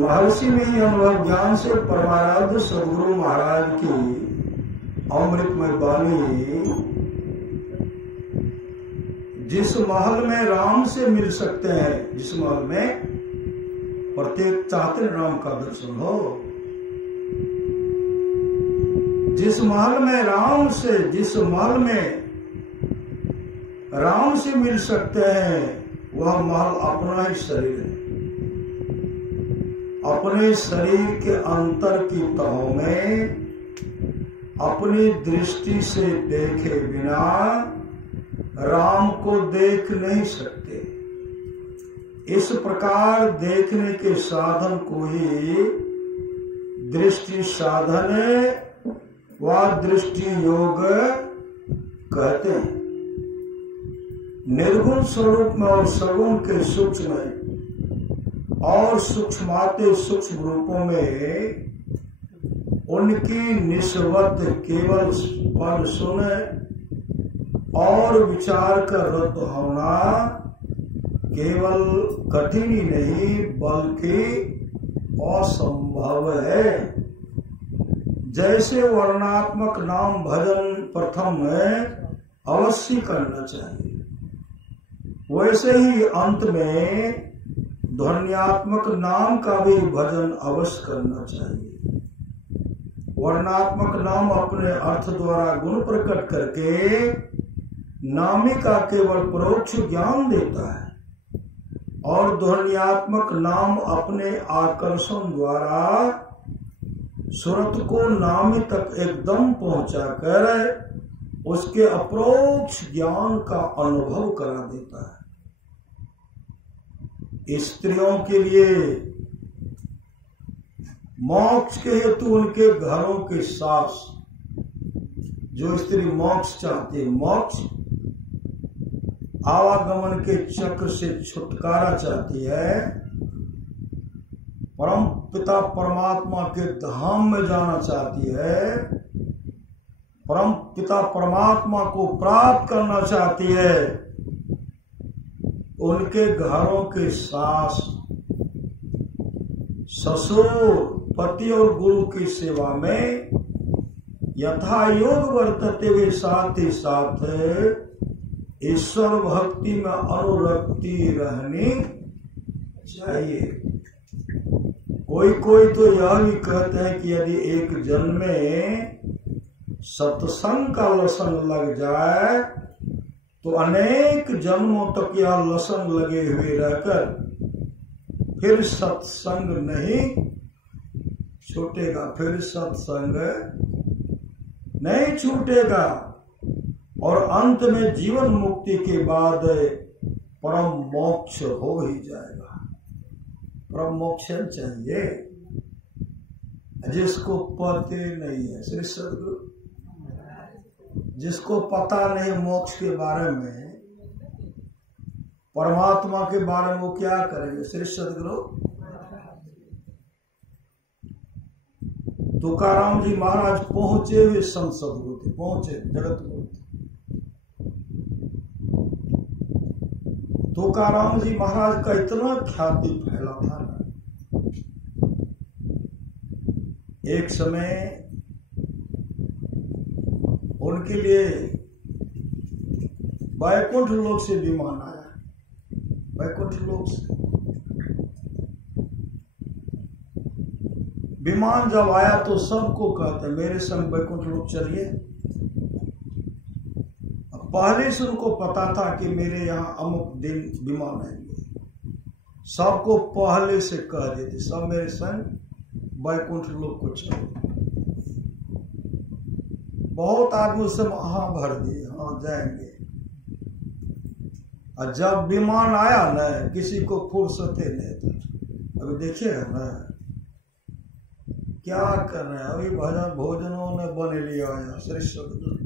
महर्षि में ही अनुभव ज्ञान से परमाराध्य सदगुरु महाराज की अमृतमय वाणी, जिस महल में राम से मिल सकते हैं, जिस महल में प्रत्येक चाहते राम का दर्शन हो, जिस महल में राम से, जिस महल में राम से मिल सकते हैं, वह महल अपना ही शरीर है। अपने शरीर के अंतर की तहों में अपनी दृष्टि से देखे बिना राम को देख नहीं सकते। इस प्रकार देखने के साधन को ही दृष्टि साधन व दृष्टि योग कहते हैं। निर्गुण स्वरूप में और सगुण के सूक्ष्म और सूक्ष्माते सूक्ष्म रूपों में उनकी निस्बत केवल पर सुन और विचार का रत होना केवल कठिन ही नहीं बल्कि असंभव है। जैसे वर्णात्मक नाम भजन प्रथम अवश्य करना चाहिए, वैसे ही अंत में ध्वन्यात्मक नाम का भी भजन अवश्य करना चाहिए। वर्णात्मक नाम अपने अर्थ द्वारा गुण प्रकट करके नामी का केवल परोक्ष ज्ञान देता है, और ध्वन्यात्मक नाम अपने आकर्षण द्वारा सुरत को नामी तक एकदम पहुंचाकर उसके अप्रोक्ष ज्ञान का अनुभव करा देता है। स्त्रियों के लिए मोक्ष के हेतु उनके घरों के सास, जो स्त्री मोक्ष चाहती है, मोक्ष आवागमन के चक्र से छुटकारा चाहती है, परम पिता परमात्मा के धाम में जाना चाहती है, परम पिता परमात्मा को प्राप्त करना चाहती है, उनके घरों के सास ससुर पति और गुरु की सेवा में यथा योग वर्तते हुए साथ ही साथ ईश्वर भक्ति में अनुरक्ति रहनी चाहिए। कोई कोई तो यह भी कहते हैं कि यदि एक जन्म में सत्संग का लसन लग जाए तो अनेक जन्मों तक यह लसन लगे हुए रहकर फिर सत्संग नहीं छूटेगा, फिर सत्संग नहीं छूटेगा, और अंत में जीवन मुक्ति के बाद परम मोक्ष हो ही जाएगा। परम मोक्ष चाहिए जिसको पते नहीं है, श्री सदगुरु, जिसको पता नहीं मोक्ष के बारे में, परमात्मा के बारे में, वो क्या करेंगे? श्री सदगुरु तुकाराम जी महाराज पहुंचे हुए संत सदगुरु थे, पहुंचे जगत गुरु थे। तुकाराम जी महाराज का इतना ख्याति फैला था ना, एक समय उनके लिए वैकुंठ लोक से विमान आया, वैकुंठ लोक से विमान जब आया तो सबको कहते मेरे संग वैकुंठ लोक चलिए। पहले से उनको पता था कि मेरे यहाँ अमुक दिन विमान आएंगे, सबको पहले से कह देते सब मेरे संग वैकुंठ लोक को चलो। बहुत आदमी उससे हाँ भर दिए, हाँ जाएंगे। और जब विमान आया न, किसी को फुर्सते नहीं था। अभी देखिएगा ना क्या कर रहे हैं, अभी भजन भोजनों ने बने लिया है, श्री सदगुरु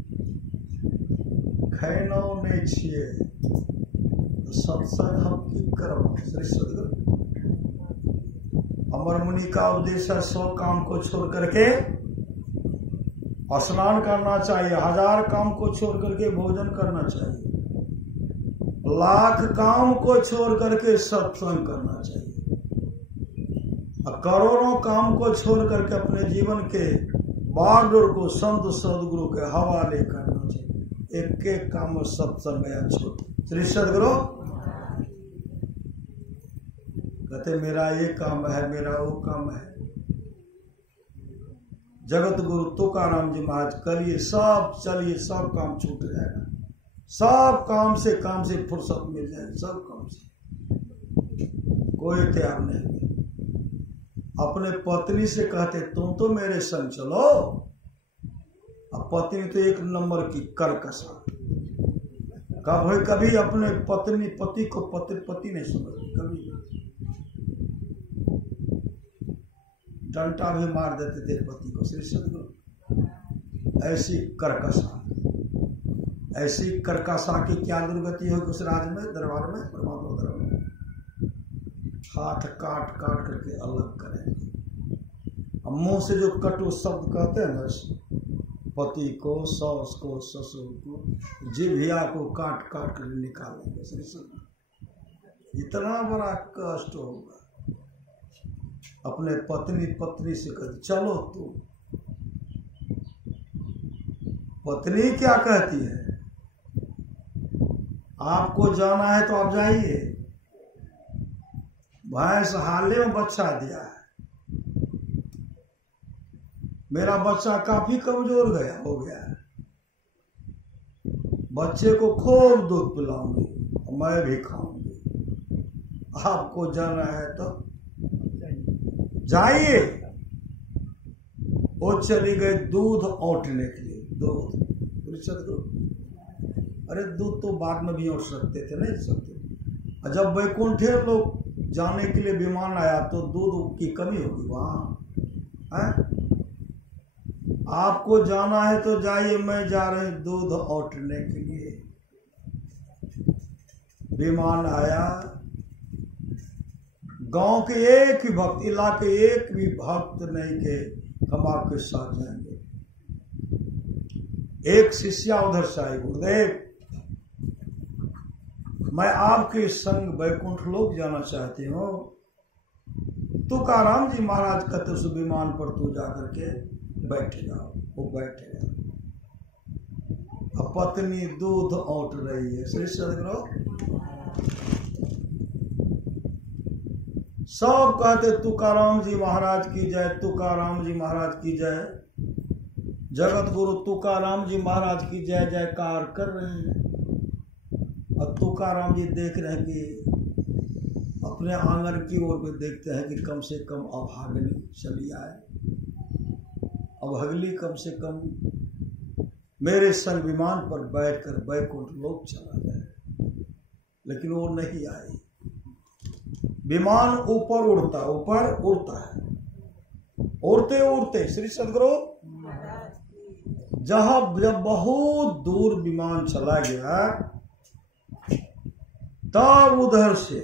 खैनो नहीं छिए सत्संग हम की करब। श्री सदगुरु अमर मुनि का उपदेश है, 100 काम को छोड़ करके स्नान करना चाहिए, 1000 काम को छोड़ करके भोजन करना चाहिए, 1,00,000 काम को छोड़ करके सत्संग करना चाहिए। और करोड़ों काम को छोड़ करके अपने जीवन के बागडोर को संत सदगुरु के हवाले करना चाहिए। एक एक काम सत्संग या छोड़। श्री सदगुरु कहते मेरा ये काम है, मेरा वो काम है। जगत गुरु तुकाराम जी महाराज करिए सब, चलिए सब काम छूट जाएगा, सब काम से फुर्सत मिल जाएगी, सब काम से कोई तैयार नहीं। अपने पत्नी से कहते तुम तो मेरे संग चलो। अब पत्नी तो एक नंबर की कर्कशा, कभी अपने पति को पति नहीं समझती, कभी डंटा भी मार देते थे पति को। श्री सदगुरु ऐसी कर्कशा की क्या दुर्गति होगी उस राज में, दरबार में, परमात्मा दरबार में। हाथ काट करके अलग करेंगे। अब मुंह से जो कटु शब्द कहते हैं ना, पति को, सास को, ससुर को, जिह्वा को काट कर निकालेंगे। श्री सदगुरु इतना बड़ा कष्ट होगा। अपने पत्नी से कहती चलो तुम। पत्नी क्या कहती है, आपको जाना है तो आप जाइए, भैंस हाले में बच्चा दिया है, मेरा बच्चा काफी कमजोर हो गया है, बच्चे को खूब दूध पिलाऊंगी, मैं भी खाऊंगी, आपको जाना है तो जाइए। वो चली गई दूध औंटने के लिए। दूध अरे दूध तो बाद में भी औंट सकते थे, नहीं सकते। जब वैकुंठे लोग जाने के लिए विमान आया तो दूध की कमी होगी वहां है? आपको जाना है तो जाइए, मैं जा रहे दूध औंटने के लिए। विमान आया, गांव के एक भी भक्त, इलाके एक भी भक्त नहीं के हम आपके साथ जाएंगे। एक शिष्या उधर से आई, गुरुदेव मैं आपके संग वैकुंठ लोक जाना चाहती हूँ। तुकाराम जी महाराज कहते उस विमान पर तू जाकर के बैठ जाओ। वो बैठे गए। अब पत्नी दूध औंट रही है। श्री सदगुरु सब कहते तुकाराम जी महाराज की जय, तुकाराम जी महाराज की जय। जगत गुरु तुकाराम जी महाराज की जय जयकार कर रहे हैं। और तुकाराम जी देख रहे हैं कि अपने आंगन की ओर भी देखते हैं कि कम से कम अभागनी चली आए, अभागली कम से कम मेरे संग विमान पर बैठकर वैकुंठ लोक चला जाए। लेकिन वो नहीं आई। विमान ऊपर उड़ता है, उड़ते उड़ते श्री सदगुरु जब बहुत दूर विमान चला गया, तब उधर से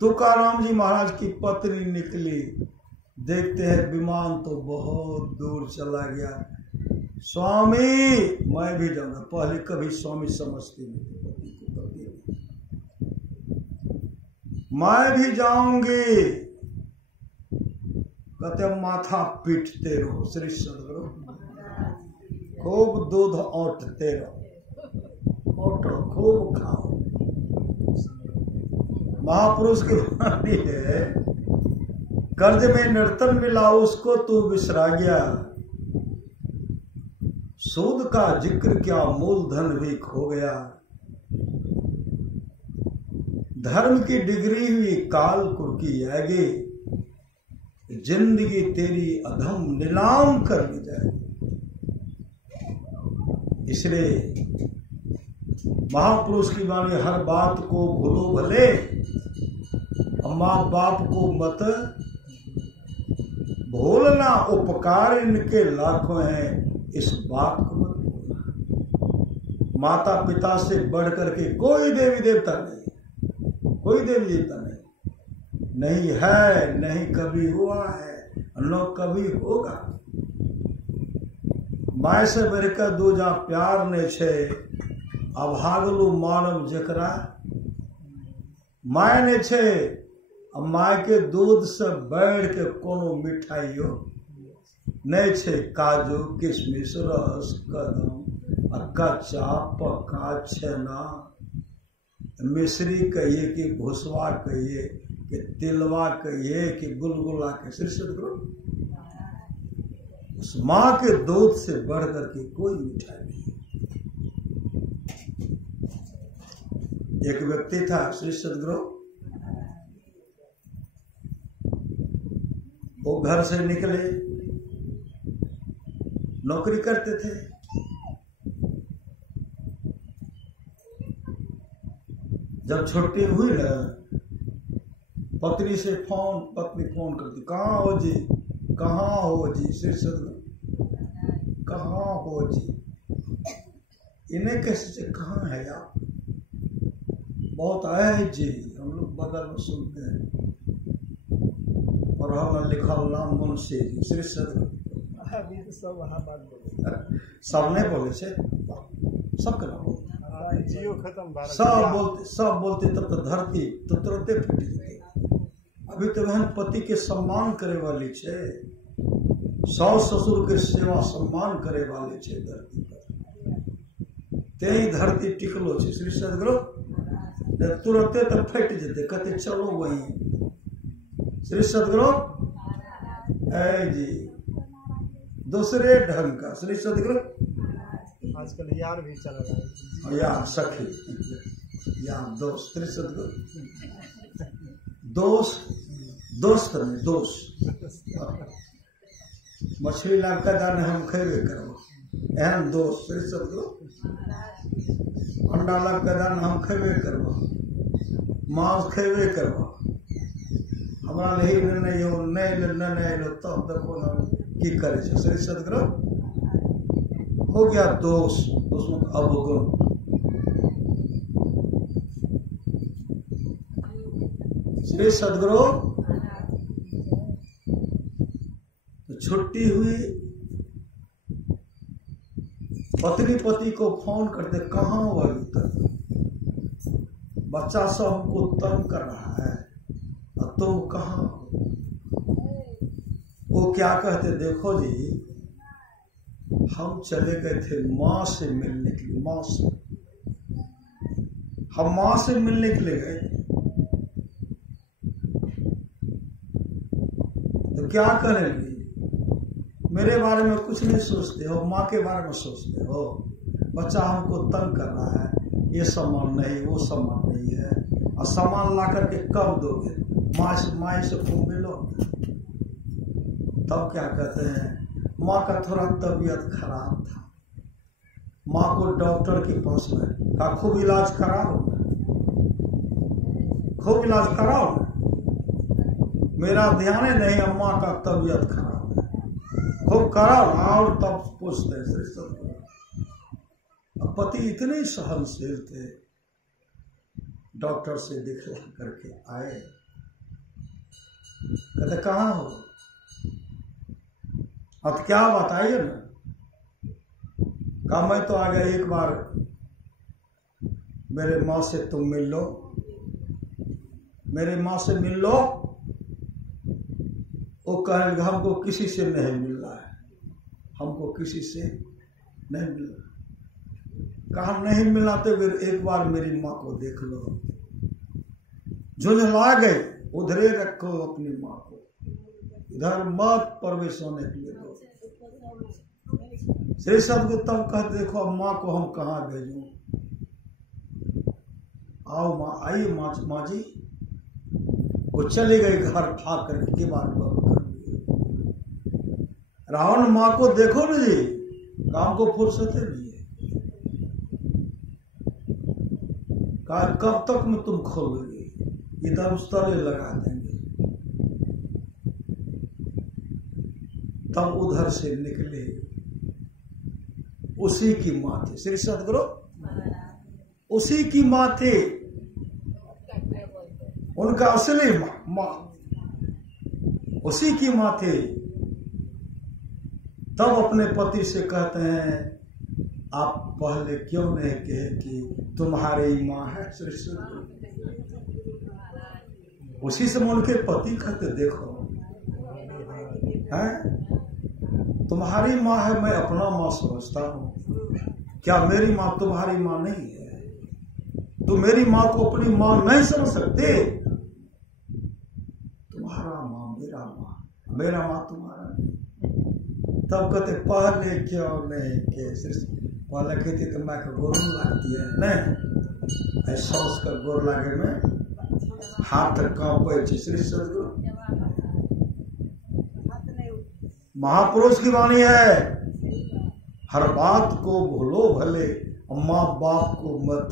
तुकाराम जी महाराज की पत्नी निकली। देखते हैं विमान तो बहुत दूर चला गया। स्वामी मैं भी जाऊंगा। पहले कभी स्वामी समझती नहीं थी पति को, पति मैं भी जाऊंगी। कहते माथा पीटते रहो श्री सदगुरु, खूब दूध औंटते रहो, औंटो खूब खाओ। महापुरुष की वाणी है, कर्ज में नर्तन मिला उसको तू बिसरा गया, सूद का जिक्र क्या मूलधन भी खो गया। धर्म की डिग्री हुई काल कुर्की आएगी, जिंदगी तेरी अधम नीलाम कर ली जाएगी। इसलिए महापुरुष की वाणी, हर बात को भूलो भले, माँ बाप को मत भूलना, उपकार इनके लाखों हैं, इस बात को मत भूलना। माता पिता से बढ़ करके कोई देवी देवता नहीं, कोई देवी देवता नहीं है, नहीं कभी हुआ है, न कभी होगा। माय से बढ़कर दूजा प्यार ने छे, अभागलू मानव जकरा माय ने छे, माय के दूध से बढ़ के कोनो मिठाइयो नहीं छे। काजू किशमिश रस कदम आ कच्चा पक्का छेना मिश्री कहिए कि भुसवा कहिए कि तिलवा कहिए कि गुलगुला के श्री सदगुरु उस माँ के दूध से बढ़कर के कोई मिठाई नहीं। एक व्यक्ति था श्री सदगुरु, वो घर से निकले, नौकरी करते थे। जब छुट्टी हुई ना, पत्नी फोन करती, कहाँ हो जी, कहाँ हो जी, श्री सदगुरु कहाँ हो जी। इन्हें कैसे कहाँ है आप, बहुत आए जी, हम लोग बगल में सुनते हैं, और हम लिखल नाम मुंशी जी श्री सदगुरु। सब नहीं बोले से, सबके नाम बोलते, सब बोलते तब तो धरती तो तुरंते फट जाती। अभी तो बहन पति के सम्मान करे वाली छे, सास ससुर के सेवा सम्मान करे वाले छे धरती पर, ते ही धरती टिकलो छे श्री सदगुरु। तुरंते तो फट जेते, कहते चलो वही श्री सदगुरु ऐ जी दूसरे ढंग का श्री सदगुरु। आजकल यार भी चल रहा है, यार सखी, यार दोस्त, श्री सदगुरु दोस्त नहीं दोस्त। मछली लाभ का दान हम खेबे करो, एहन दोस्त श्री सदगुरु। अंडा लाभ का दान हम खेबे करो, मांस खेबे करो, हमारा नहीं निर्णय हो, नहीं लो तब देखो ना की करे श्री सदगुरु। हो गया दोष, उसमें अवगुण। श्री सदगुरु तो छुट्टी हुई, पत्नी पति को फोन करते, कहाँ हो अभी तक, बच्चा सब हमको तंग कर रहा है और तुम कहाँ हो। वो क्या कहते, देखो जी हम चले गए थे माँ से मिलने के लिए, माँ से, हम माँ से मिलने के लिए गए थे। तो क्या करेंगे, मेरे बारे में कुछ नहीं सोचते हो, माँ के बारे में सोचते हो। बच्चा हमको तंग कर रहा है, ये सामान नहीं वो सामान नहीं है, और सामान ला करके कब दोगे, माँ से खूब मिलो। तब क्या कहते हैं, माँ का थोड़ा तबीयत खराब था, माँ को डॉक्टर के पास में कहा खूब इलाज कराओ, खूब इलाज कराओ। मेरा ध्यान ही नहीं, अम्मा का तबीयत खराब है, खूब कराओ। और तब पूछते हैं श्री सदगुरु। पति इतने सहनशील थे, डॉक्टर से दिखला करके आए, कहते कहाँ हो, अब क्या बताइए ना। कहा मैं तो आ गया, एक बार मेरे माँ से तुम मिल लो, मेरे माँ से मिल लो। वो कहेंगे हमको किसी से नहीं मिल रहा है, हमको किसी से नहीं मिल रहा। कहा नहीं मिलाते, फिर एक बार मेरी माँ को देख लो। झुंझला गए, उधरे रखो अपनी माँ को, इधर मत प्रवेश होने के लिए दो। श्री सदगुरु तब कहते, देखो अब माँ को हम कहाँ भेजूं, आओ माँ, आइए माँ जी। वो चले गए घर, ठाक करके के बाद बंद कर दिए। रावण माँ को देखो ना जी, काम को फुर्सत नहीं है। कहा कब तक में तुम खोलोगे, इधर उस तले लगा देंगे। तब उधर से निकले, उसी की माँ थी श्री सदगुरु, उसी की माँ थी, उनका असली माँ उसी की माँ थी। तब अपने पति से कहते हैं, आप पहले क्यों नहीं कहे कि तुम्हारी माँ है श्री सदगुरु। उसी से उनके पति कहते देखो है तुम्हारी माँ है, मैं अपना माँ समझता हूँ, क्या मेरी माँ तुम्हारी माँ नहीं है? तुम मेरी माँ को अपनी माँ नहीं समझ सकते? तुम्हारा माँ मेरा माँ, मेरा माँ तुम्हारा नहीं। तब कहते पहले क्यों नहीं के पहले कहती तो मैं गोर लगती है नहीं सौस का गोर लागे में हाथ कांपे श्री सदगुरु महापुरुष की वाणी है। हर बात को भूलो भले, माँ बाप को मत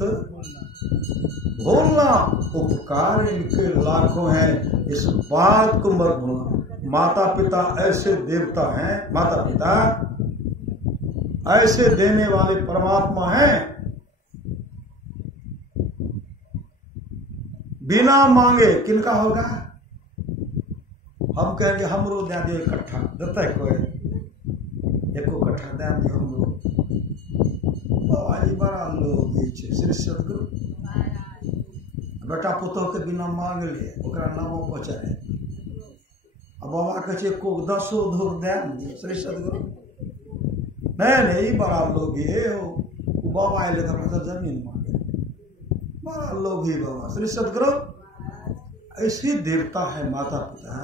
भूलना, उपकार इनके लाखों हैं, इस बात को मत भूलना। माता पिता ऐसे देवता हैं, माता पिता ऐसे देने वाले परमात्मा हैं, बिना मांगे किनका होगा? हम कहेंगे हमरो दे दियो इकट्ठा, देता है कोई? एको इकट्ठा दे दियो हमरो। बाबा जी बड़ा लोग श्री सदगुरु बेटा पुतोह के बिना मांग लिए ओकरा नामो पहुंचाए। अब बाबा कहे को 10 धूर दे दियो श्री सदगुरु नहीं बड़ा लोग ये हो बाबा आए तो जमीन मांगे, बड़ा लोग ही बाबा श्री सदगुरु ऐसी देवता है। माता पिता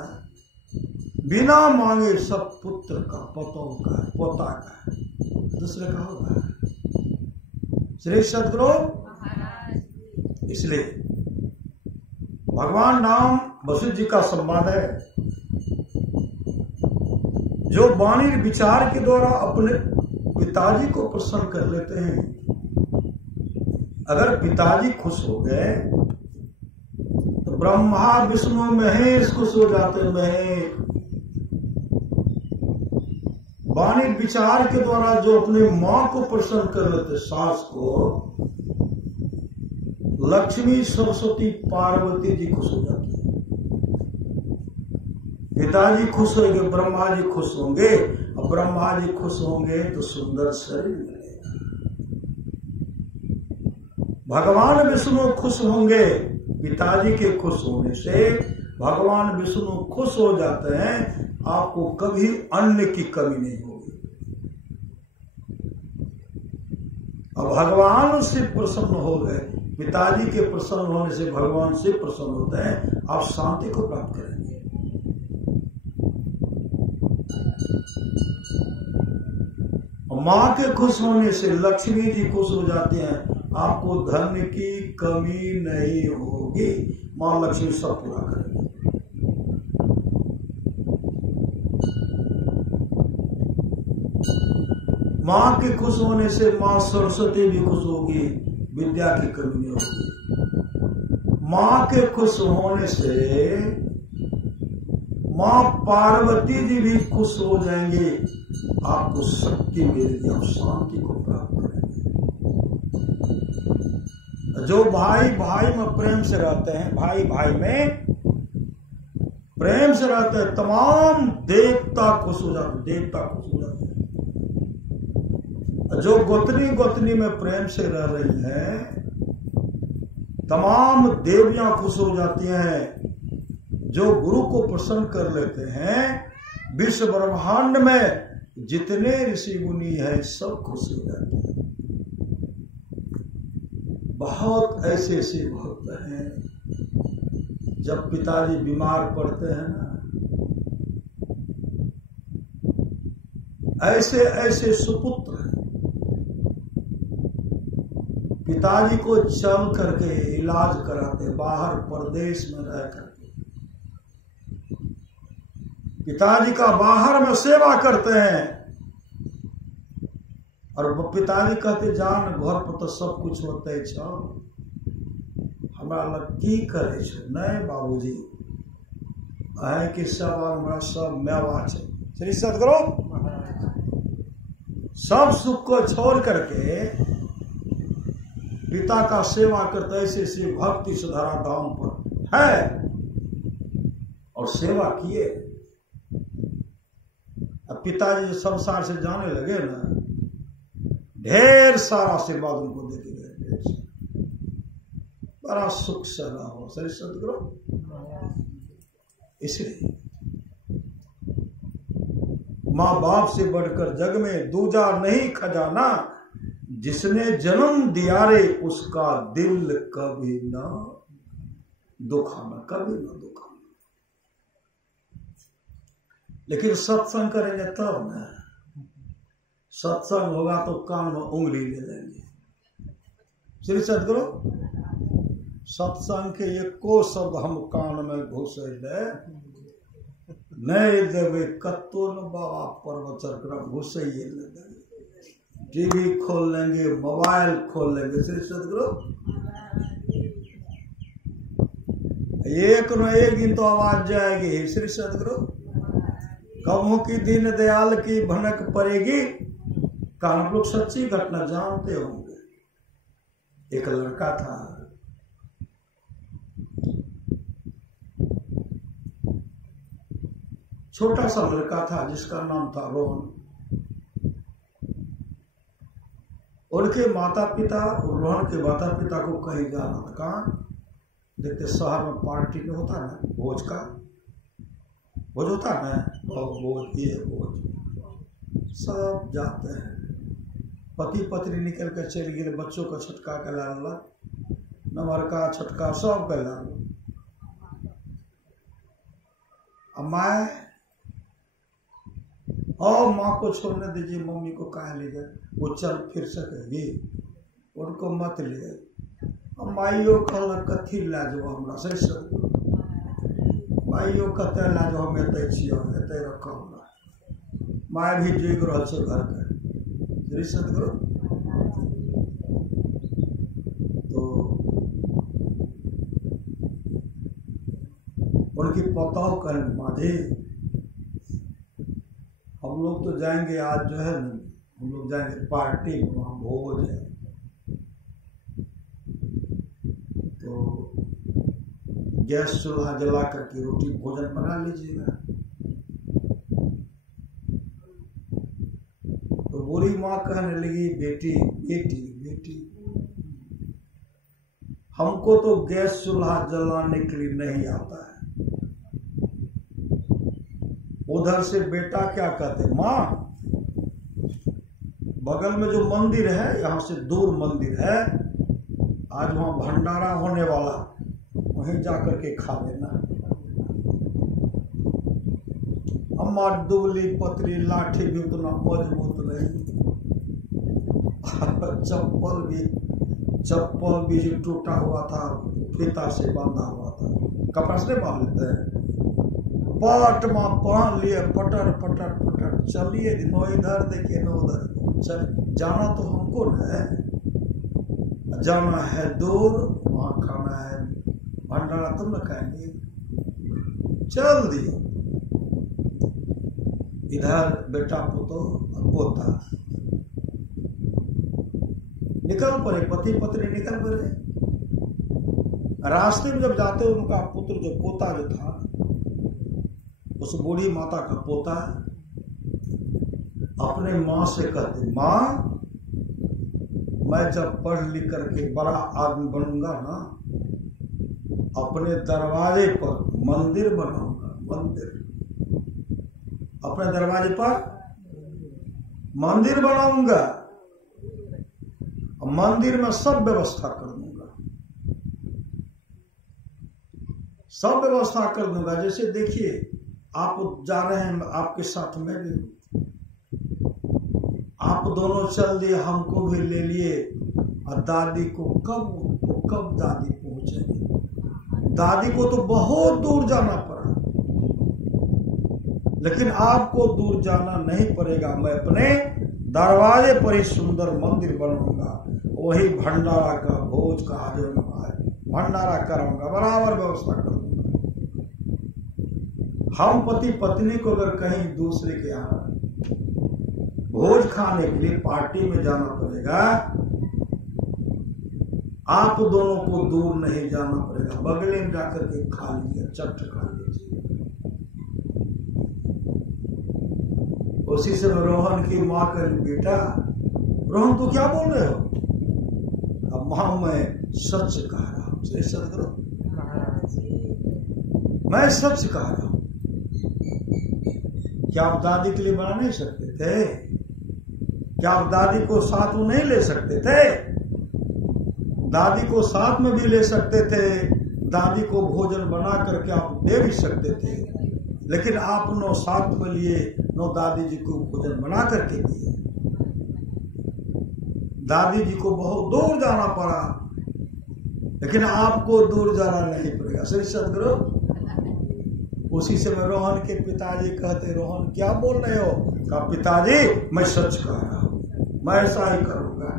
बिना मांगे सब पुत्र का, पतों का, पोता का, दूसरे का होगा श्री सदगुरु। इसलिए भगवान राम वशिष्ठ जी का संवाद है, जो वाणी विचार के द्वारा अपने पिताजी को प्रसन्न कर लेते हैं। अगर पिताजी खुश हो गए तो ब्रह्मा विष्णु महेश खुश हो जाते हैं। महेश वाणी विचार के द्वारा जो अपने मां को प्रसन्न कर लेते, सास को, लक्ष्मी सरस्वती पार्वती जी खुश हो जाती है। पिताजी खुश होंगे, ब्रह्मा जी खुश होंगे, और ब्रह्मा जी खुश होंगे तो सुंदर शरीर मिलेगा। भगवान विष्णु खुश होंगे, पिताजी के खुश होने से भगवान विष्णु खुश हो जाते हैं, आपको कभी अन्न की कमी नहीं होगी। अब भगवान से प्रसन्न हो गए, पिताजी के प्रसन्न होने से भगवान से प्रसन्न होते हैं, आप शांति को प्राप्त करेंगे। मां के खुश होने से लक्ष्मी जी खुश हो जाती हैं, आपको धन की कमी नहीं होगी, मां लक्ष्मी सब पूरा करेंगे। मां के खुश होने से मां सरस्वती भी खुश होगी, विद्या की कमी नहीं होगी। मां के खुश होने से मां पार्वती जी भी खुश हो जाएंगे, आपको शक्ति मिलेगी, आप शांति को प्राप्त करेंगे। जो भाई भाई में प्रेम से रहते हैं, भाई भाई में प्रेम से रहते हैं, तमाम देवता खुश हो जाते, देवता खुश हो जाते हैं। जो गोतनी गोतनी में प्रेम से रह रही हैं, तमाम देवियां खुश हो जाती हैं। जो गुरु को प्रसन्न कर लेते हैं, विश्व ब्रह्मांड में जितने ऋषि मुनि हैं सब खुश हो जाते हैं। बहुत ऐसे ऐसे भक्त हैं, जब पिताजी बीमार पड़ते हैं ना, ऐसे ऐसे सुपुत्र हैं, पिताजी को चल करके इलाज कराते, बाहर प्रदेश में रह करके पिताजी का बाहर में सेवा करते हैं। और पिताजी कहते जान घर पर तो सब कुछ होते छ, हमरा लग की करे छ? नहीं बाबूजी, है कि सब हमरा सब मेवा है। श्री सदगुरु सब सुख को छोड़ करके पिता का सेवा करते, ऐसे ऐसे भक्ति सुधारा धाम पर है और सेवा किए। अब पिताजी जो संसार से जाने लगे ना, ढेर सारा आशीर्वाद उनको देके गए, बड़ा सुख से रहो। श्री सदगुरु इसलिए माँ बाप से बढ़कर जग में दूजा नहीं खजाना, जिसने जन्म दिया रे उसका दिल कभी ना दुखाना, कभी ना दुखाना। लेकिन सत्संग करेंगे तब ना, सत्संग होगा तो कान में उंगली ले लेंगे। श्री सदगुरु सत्संग के एको शब्द हम कान में घुसे ले नहीं देवे, कत्तो न बाबा प्रवचन कर घुसे ले देंगे। टीवी खोल लेंगे, मोबाइल खोल लेंगे। श्री सदगुरु एक न एक दिन तो आवाज जाएगी। श्री सदगुरु कबों की दीन दयाल की भनक पड़ेगी। आप लोग सच्ची घटना जानते होंगे। एक लड़का था, छोटा सा लड़का था जिसका नाम था रोहन। उनके माता पिता, रोहन के माता पिता को कहीं जाना था। कहाँ देखते शहर में पार्टी में होता ना, भोज का भोज होता ना, भोज ये भोज सब जाते हैं। पति पत्नी निकल कर चल गए, बच्चों का छटका के लाला, नमर का छटका सब का लाला। अब माँ को छोड़ने दीजिए, मम्मी को कहा ले जाए, वो चल फिर सकेगी, उनको मत ले। अब माइयो कहला कथी लाजो हमरा से सब, माइयो कते लाजो हम एते छियो, एते रखो हमरा। माय भी जोग रहल छै घर के। श्री सदगुरु तो उनकी पताओ करें, माधे हम लोग तो जाएंगे आज, जो है ना हम लोग जाएंगे पार्टी में, वहां भोज है, तो गैस चूल्हा जला करके रोटी भोजन बना लीजिएगा। तो बुरी माँ कहने लगी, बेटी बेटी बेटी हमको तो गैस चूल्हा जलाने के लिए नहीं आता है। उधर से बेटा क्या कहते, माँ बगल में जो मंदिर है, यहाँ से दूर मंदिर है, आज वहां भंडारा होने वाला, वहीं जाकर के खा लेना। अम्मा दुबली पतली, लाठी भी उतना मजबूत नहीं, चप्पल भी टूटा हुआ था, फीता से बांधा हुआ था, कपड़ा से बांध लेते हैं। पट माँ पहन लिए, पटर पटर पटर चलिए, नो इधर देखिए नो उधर। चल जाना तो हमको न है, जाना है दूर, वहां खाना है भंडारा, तुम न खाएंगे, चल दिए। इधर बेटा पुतो पोता निकल पड़े, पति पत्नी निकल पड़े। रास्ते में जब जाते उनका पुत्र जो पोता जो था, उस बूढ़ी माता का पोता अपने माँ से कहते, माँ मैं जब पढ़ लिख करके बड़ा आदमी बनूंगा ना, अपने दरवाजे पर मंदिर बनाऊंगा, मंदिर अपने दरवाजे पर मंदिर बनाऊंगा, मंदिर में सब व्यवस्था कर दूंगा, सब व्यवस्था कर दूंगा। जैसे देखिए आप जा रहे हैं, आपके साथ में भी, आप दोनों चल दिए, हमको भी ले लिए, और दादी को कब दादी पहुंचेगी। दादी को तो बहुत दूर जाना पड़ा, लेकिन आपको दूर जाना नहीं पड़ेगा। मैं अपने दरवाजे पर ही सुंदर मंदिर बनाऊंगा, वही भंडारा का भोज का आयोजन भंडारा कराऊंगा, बराबर व्यवस्था करूंगा। हम पति पत्नी को अगर कहीं दूसरे के यहाँ भोज खाने के लिए पार्टी में जाना पड़ेगा, आप दोनों को दूर नहीं जाना पड़ेगा, बगले में जाकर के खा लीजिए, चट खा लीजिए। उसी से रोहन की माँ कही, बेटा रोहन तू क्या बोल रहे हो? अब मां मैं सच कह रहा हूं। सदगुरु मैं सच कह रहा हूं, क्या आप दादी के लिए बना नहीं सकते थे? क्या आप दादी को साथ में नहीं ले सकते थे? दादी को साथ में भी ले सकते थे, दादी को भोजन बना करके आप दे भी सकते थे, लेकिन आप नो साथ में लिए, नो दादी जी को भोजन बना करके दिए। दादी जी को बहुत दूर जाना पड़ा, लेकिन आपको दूर जाना नहीं पड़ेगा। श्री सदगुरु। उसी समय रोहन के पिताजी कहते, रोहन क्या बोल रहे हो? कहा पिताजी मैं सच कह रहा हूं, मैं ऐसा ही करूंगा।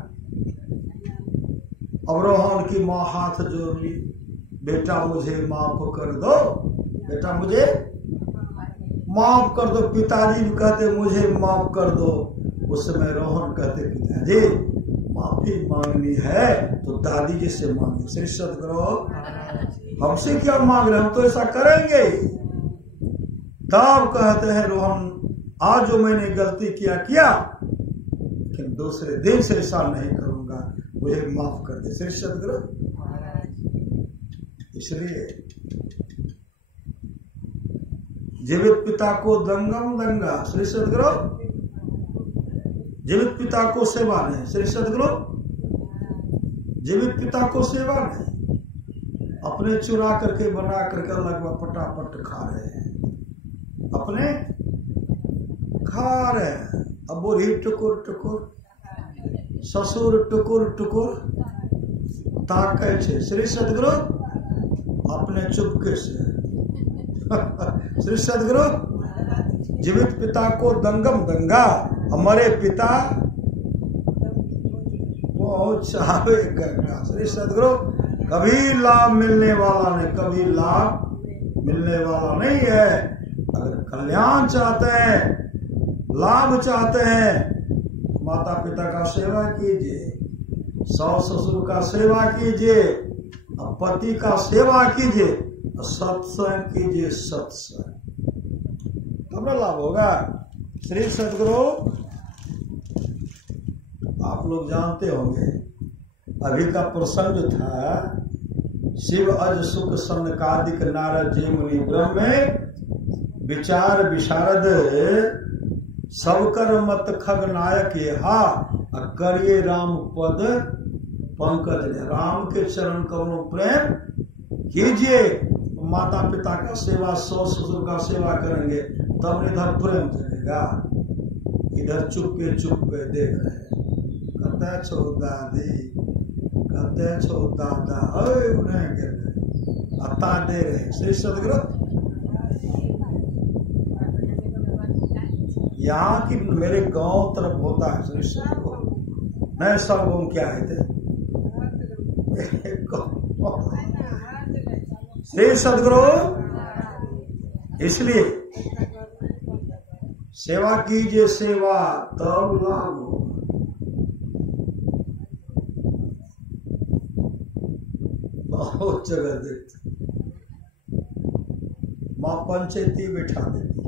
अब रोहन की माँ हाथ जोड़ ली, बेटा मुझे माफ कर दो, बेटा मुझे माफ कर दो। पिताजी भी कहते मुझे माफ कर दो। उस समय रोहन कहते पिताजी माफी मांगनी है तो दादी जी से मांगे। श्री सदगुरु। हमसे क्या मांग रहे, हम तो ऐसा करेंगे। तब कहते हैं रोहन आज जो मैंने गलती किया, लेकिन दूसरे दिन से ऐसा नहीं करूंगा, मुझे माफ कर दे। श्री सदगुरु। इसलिए जीवित पिता को दंगम दंगा। श्री सदगुरु। जीवित पिता को सेवा नहीं। श्री सदगुरु। जीवित पिता को सेवा नहीं, अपने चुरा करके बना करके अलग पटापट खा रहे हैं, अपने खा रहे हैं। अब बूढ़ी टुकुर टुकुर, ससुर टुकुर टुकुर ताकै छे। श्री सदगुरु। अपने चुपके से। श्री सदगुरु। जीवित पिता को दंगम दंगा, हमारे पिता बहुत चाहे करना। श्री सदगुरु। कभी लाभ मिलने वाला नहीं, कभी लाभ मिलने वाला नहीं है। अगर कल्याण चाहते हैं, लाभ चाहते हैं, माता पिता का सेवा कीजिए, सास ससुर का सेवा कीजिए, पति का सेवा कीजिए, सत्संग कीजिए, सत्संग, तब ना लाभ होगा। श्री सदगुरु। आप लोग जानते होंगे, अभी का प्रसंग था शिव अज सुख सनकादिक नारद जी मुनि ब्रह्म विचार विशारद सबकर मत खग नायक हा करिए राम पद पंकज। राम के चरण कमलों प्रेम कीजिए। माता पिता का सेवा, सास ससुर का सेवा करेंगे तब इधर प्रेम चलेगा। इधर चुपके चुपके देख रहे हैं, कहते छो दादी, कहते छो दादा, उन्हें अता दे रहे। श्री सदगुरु। यहाँ की मेरे गांव तरफ होता है। श्री सदगुरु। नए सब गाँव क्या है थे? श्री सदगुरु। इसलिए सेवा कीजिए, सेवा तब लाभ हो। बहुत जगह देखते माँ पंचायती बैठा देती,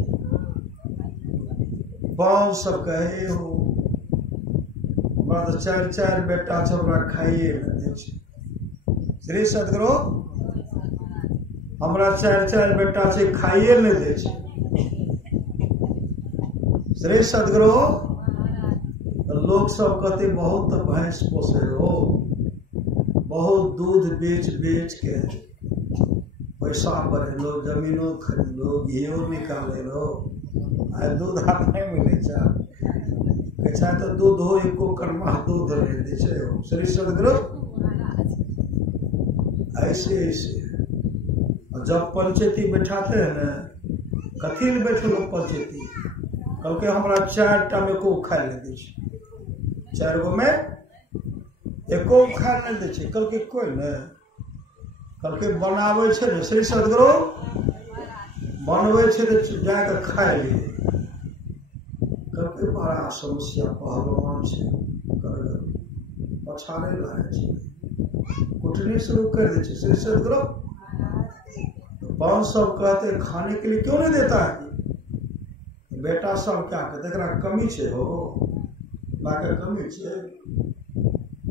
बाल सब कहे हो बाद चार चार बेटा छोरा खाइए न दे। श्री सदगुरु। हमरा चार चार बेटा से खाइए न दे। श्री सदगुरु। लोग सब कहते बहुत भैंस पोसे हो, बहुत दूध बेच बेच के पैसा बढ़े लो, जमीनों खरीद लो, घियो निकाले लो, दूध हाथ नहीं मिले चाहे तो दूध हो एको कर्मा दूध ले दे। श्री सदगुरु। ऐसे ऐसे जब पंचायती बैठाते हैं न, कथी ले बैठे लोग पंचायती, कल के हमारा 4 टा में को खाए ले दे, 4 गो में एको खाए नहीं दे। कल के कोई न, कल के बनावे छे न। श्री सदगुरु। बनवे छे तो जाकर खाए लिए। कल के बड़ा समस्या पहलवान छे, पछाड़े लागे छे, कुटनी शुरू कर दे। श्री सदगुरु। पांच सब कहते खाने के लिए क्यों नहीं देता है? बेटा सब क्या कहते कमी छे हो, बाकी कमी छे,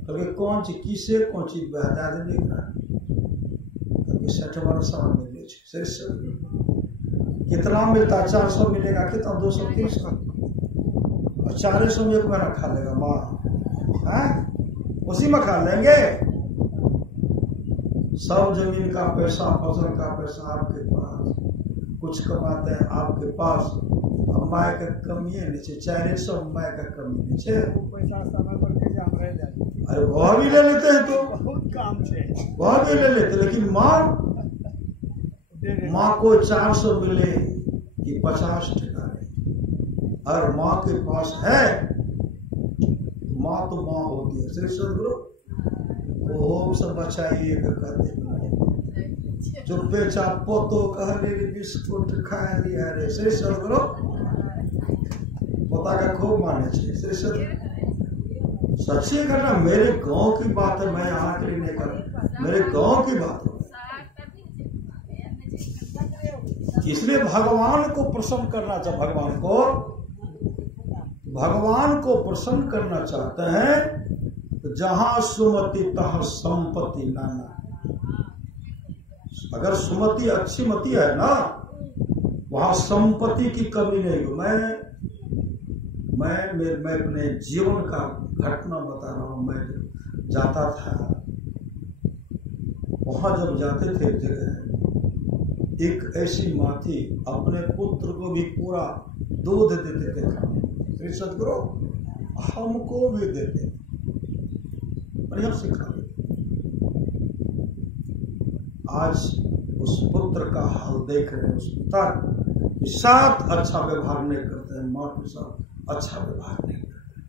कभी कौन चीज किसे कौन चीज बहता देने का, कभी 60 वर्ष मिले। कितना मिलता? 400 मिलेगा, कितना? 230 का। और 400 में एक महीना खा लेगा माँ, है? उसी में खा लेंगे। सब जमीन का पैसा, फसल का पैसा आपके पास, कुछ कमाते हैं आपके पास, माय का कमी है नीचे, 400 माय का कमी नीचे। पैसा समय पर कैसे हम रह जाए? अरे वह भी ले लेते हैं तो बहुत काम है, वह भी ले लेते, लेकिन माँ को 400 मिले कि 50 ठिकाने, और माँ के पास है, माँ तो माँ होती है। श्री सदगुरु वो सब बचाइए कहते, जो बेचा पोतो कहले बिस्कुट खा लिया रे। श्री सदगुरु पोता का खूब माने छे। श्री सदगुरु सच्ची करना, मेरे गांव की बात है, मैं यहाँ के लिए नहीं कर, मेरे गांव की बात है। इसलिए भगवान को प्रसन्न करना चाहते, भगवान को प्रसन्न करना चाहते हैं, तो जहां सुमति तह संपत्ति नाना। अगर सुमति अच्छी मति है ना, वहां संपत्ति की कमी नहीं हो। मैं अपने जीवन का घटना बता रहा हूं। मैं जाता था वहां, जब जाते थे एक जगह, एक ऐसी माँ थी, अपने पुत्र को भी पूरा दूध देते थे खाने। श्री सदगुरु हमको भी देते, बढ़िया से खा लेते। आज उस पुत्र का हाल देख रहे हैं, उस पिता के साथ अच्छा व्यवहार नहीं करते हैं, माँ के साथ अच्छा व्यवहार नहीं करते,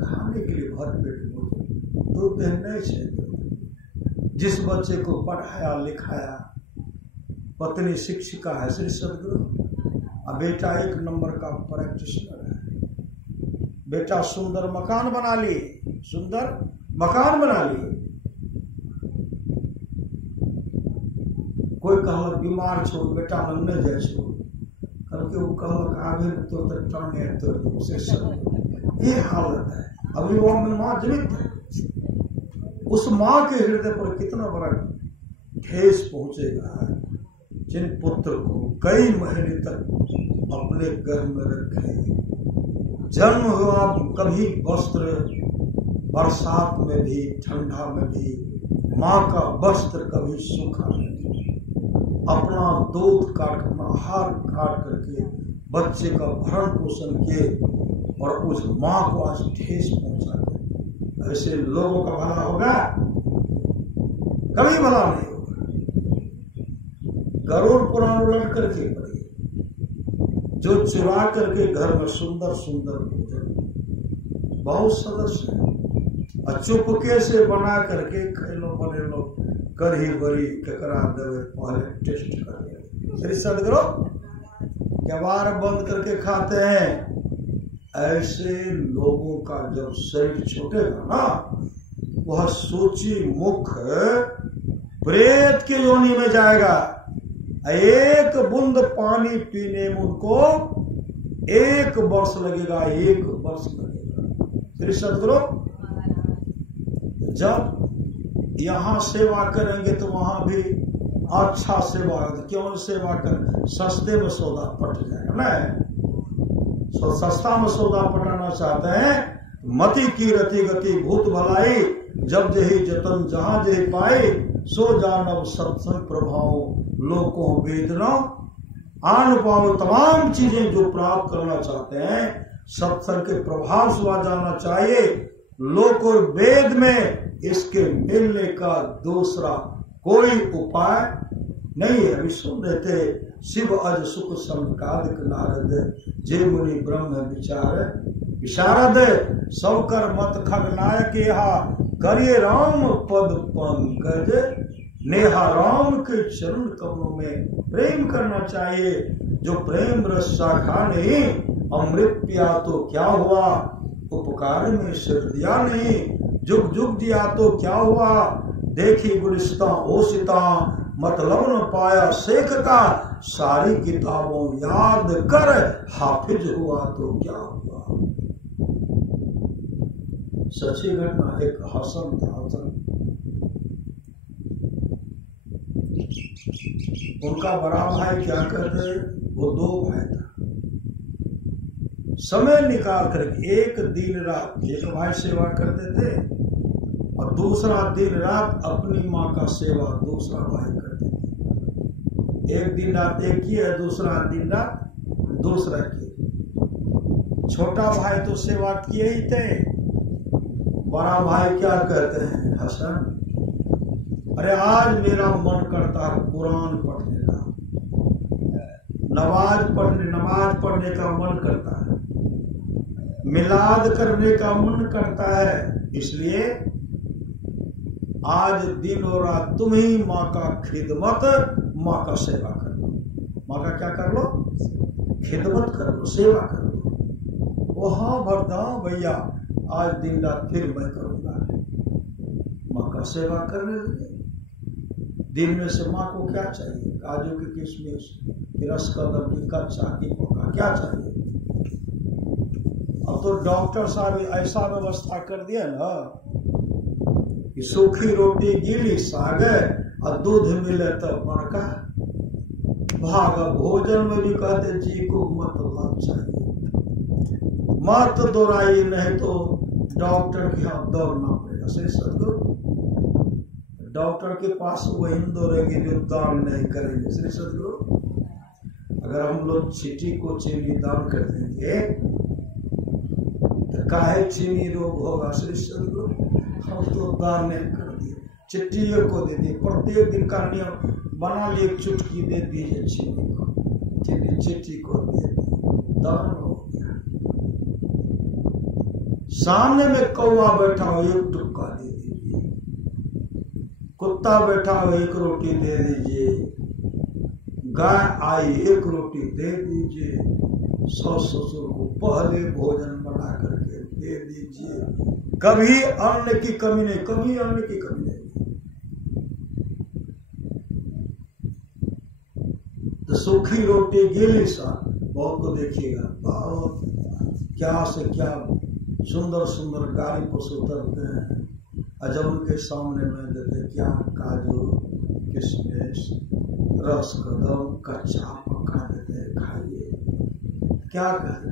खाने के लिए भर पेट भोजन, दूध नहीं चाहिए। जिस बच्चे को पढ़ाया लिखाया, पत्नी शिक्षिका है, श्री सदगुरु, और बेटा 1 नंबर का प्रैक्टिशनर है, बेटा सुंदर मकान बना लिए, सुंदर मकान बना लिए। कोई कहल बीमार छो, बेटा लंगने जाए छो, करके वो कहल आगे तो टांगे तो से सब ये हालत है। अभी वो में माँ जीवित है, उस माँ के हृदय पर कितना बड़ा ठेस पहुंचेगा, जिन पुत्र को कई महीने तक अपने गर्भ में रखे, जन्म हुआ, कभी वस्त्र, बरसात में भी ठंडा में भी माँ का वस्त्र कभी सूखा नहीं, अपना दूध काट, अपना हार काट करके बच्चे का भरण पोषण किए, और उस माँ को आज ठेस पहुंचा दे। ऐसे लोगों का भला होगा? कभी भला नहीं होगा। गरुड़ पुराण उलट करके पढ़िए, जो चुरा करके घर में सुंदर सुंदर भोजन, बहुत सदस्य है, और चुपके से बना करके खेलो बने लो, करही बरी ककरा देवे पहले टेस्ट कर। श्री सदगुरु कबार बंद करके खाते हैं। ऐसे लोगों का जब शरीर छूटेगा ना, वह सोची मुख प्रेत की योनि में जाएगा। 1 बूंद पानी पीने में उनको 1 वर्ष लगेगा, 1 वर्ष लगेगा। श्री सदगुरु जब यहाँ सेवा करेंगे तो वहां भी अच्छा सेवा, क्यों सेवा कर, सस्ते में सौदा पट जाएगा ना। सस्ता में सौदा पटाना चाहते हैं, मति की रति गति भूत भलाई, जब जही जतन जहां जही पाए, सो जानव सत्संग प्रभाव लोकों वेदना आन पाओ। तमाम चीजें जो प्राप्त करना चाहते हैं, सत्संग के प्रभाव से जानना चाहिए। लोक और वेद में इसके मिलने का दूसरा कोई उपाय नहीं है। अभी सुन रहे थे, शिव अज सुख संकादिक नारद, जे मुनि ब्रह्म विचार विशारद, सब कर मत खगनायक यहा, करिए राम पद पंकज नेहा। राम के चरण कमलों में प्रेम करना चाहिए। जो प्रेम रस शाखा नहीं, अमृत पिया तो क्या हुआ, उपकार में सिर दिया नहीं, जुग जुग दिया तो क्या हुआ, देखी गुलिस्ता ओसिता, मतलब न पाया शेख का, सारी किताबों याद कर, हाफिज हुआ तो क्या हुआ। सच्ची घटना। एक हसन था, हसन उनका बड़ा भाई क्या करते, वो 2 भाई था, समय निकाल कर एक दिन रात एक भाई सेवा करते थे और दूसरा दिन रात अपनी माँ का सेवा दूसरा भाई करते थे। एक दिन रात एक किया, दूसरा दिन रात दूसरा किया। छोटा भाई तो सेवा किए ही थे, बड़ा भाई क्या कहते हैं, हसन, अरे आज मेरा मन करता है कुरान पढ़ने का, नमाज पढ़ने का मन करता है, मिलाद करने का मन करता है, इसलिए आज दिन और रात तुम ही माँ का खिदमत, माँ का सेवा कर लो। माँ का क्या कर लो, खिदमत कर लो, सेवा कर लो। वो हाँ भरदा भैया, आज दिन रात फिर मैं करूंगा। माँ का सेवा करने लगे। दिन में से माँ को क्या चाहिए, काजू की किशमिश, रसकदम की कच्चा की पका, क्या चाहिए। अब तो डॉक्टर साहब ऐसा व्यवस्था कर दिया ना कि सूखी रोटी गीली साग और दूध मिले तो बड़का भाग। भोजन में भी कहते जी को मतलब चाहिए, मत दोहराइए, नहीं तो डॉक्टर के यहाँ दौड़ना पड़ेगा। सही सदगुरु, डॉक्टर के पास वही दौड़ेंगे जो दान नहीं करेंगे। श्री सदगुरु, अगर हम लोग चीटी को चीनी दान कर देंगे तो काहे चीनी रोग होगा। श्री सदगुरु, हम तो दान नहीं कर दिए, चिट्ठियों को दे दिए। प्रत्येक दिन का नियम बना लिए, चुटकी दे दीजिए चीनी को, चिट्ठी को दे दी, दान हो गया। सामने में कौवा बैठा हो, 1 टुक्का दे दीजिए, कुत्ता बैठा हो 1 रोटी दे दीजिए, गाय आई 1 रोटी दे दीजिए, सास ससुर को पहले भोजन बना करके दे दीजिए। कभी अन्न की कमी नहीं, कभी अन्न की कमी नहीं। तो सूखी रोटी गीली साग, बहुत को देखिएगा, बहुत क्या से क्या सुंदर सुंदर गाड़ी पर से उतरते हैं, और जब उनके सामने में देते क्या काजू किशमिश रस कदम कच्चा पका देते, खाइए। क्या कहते,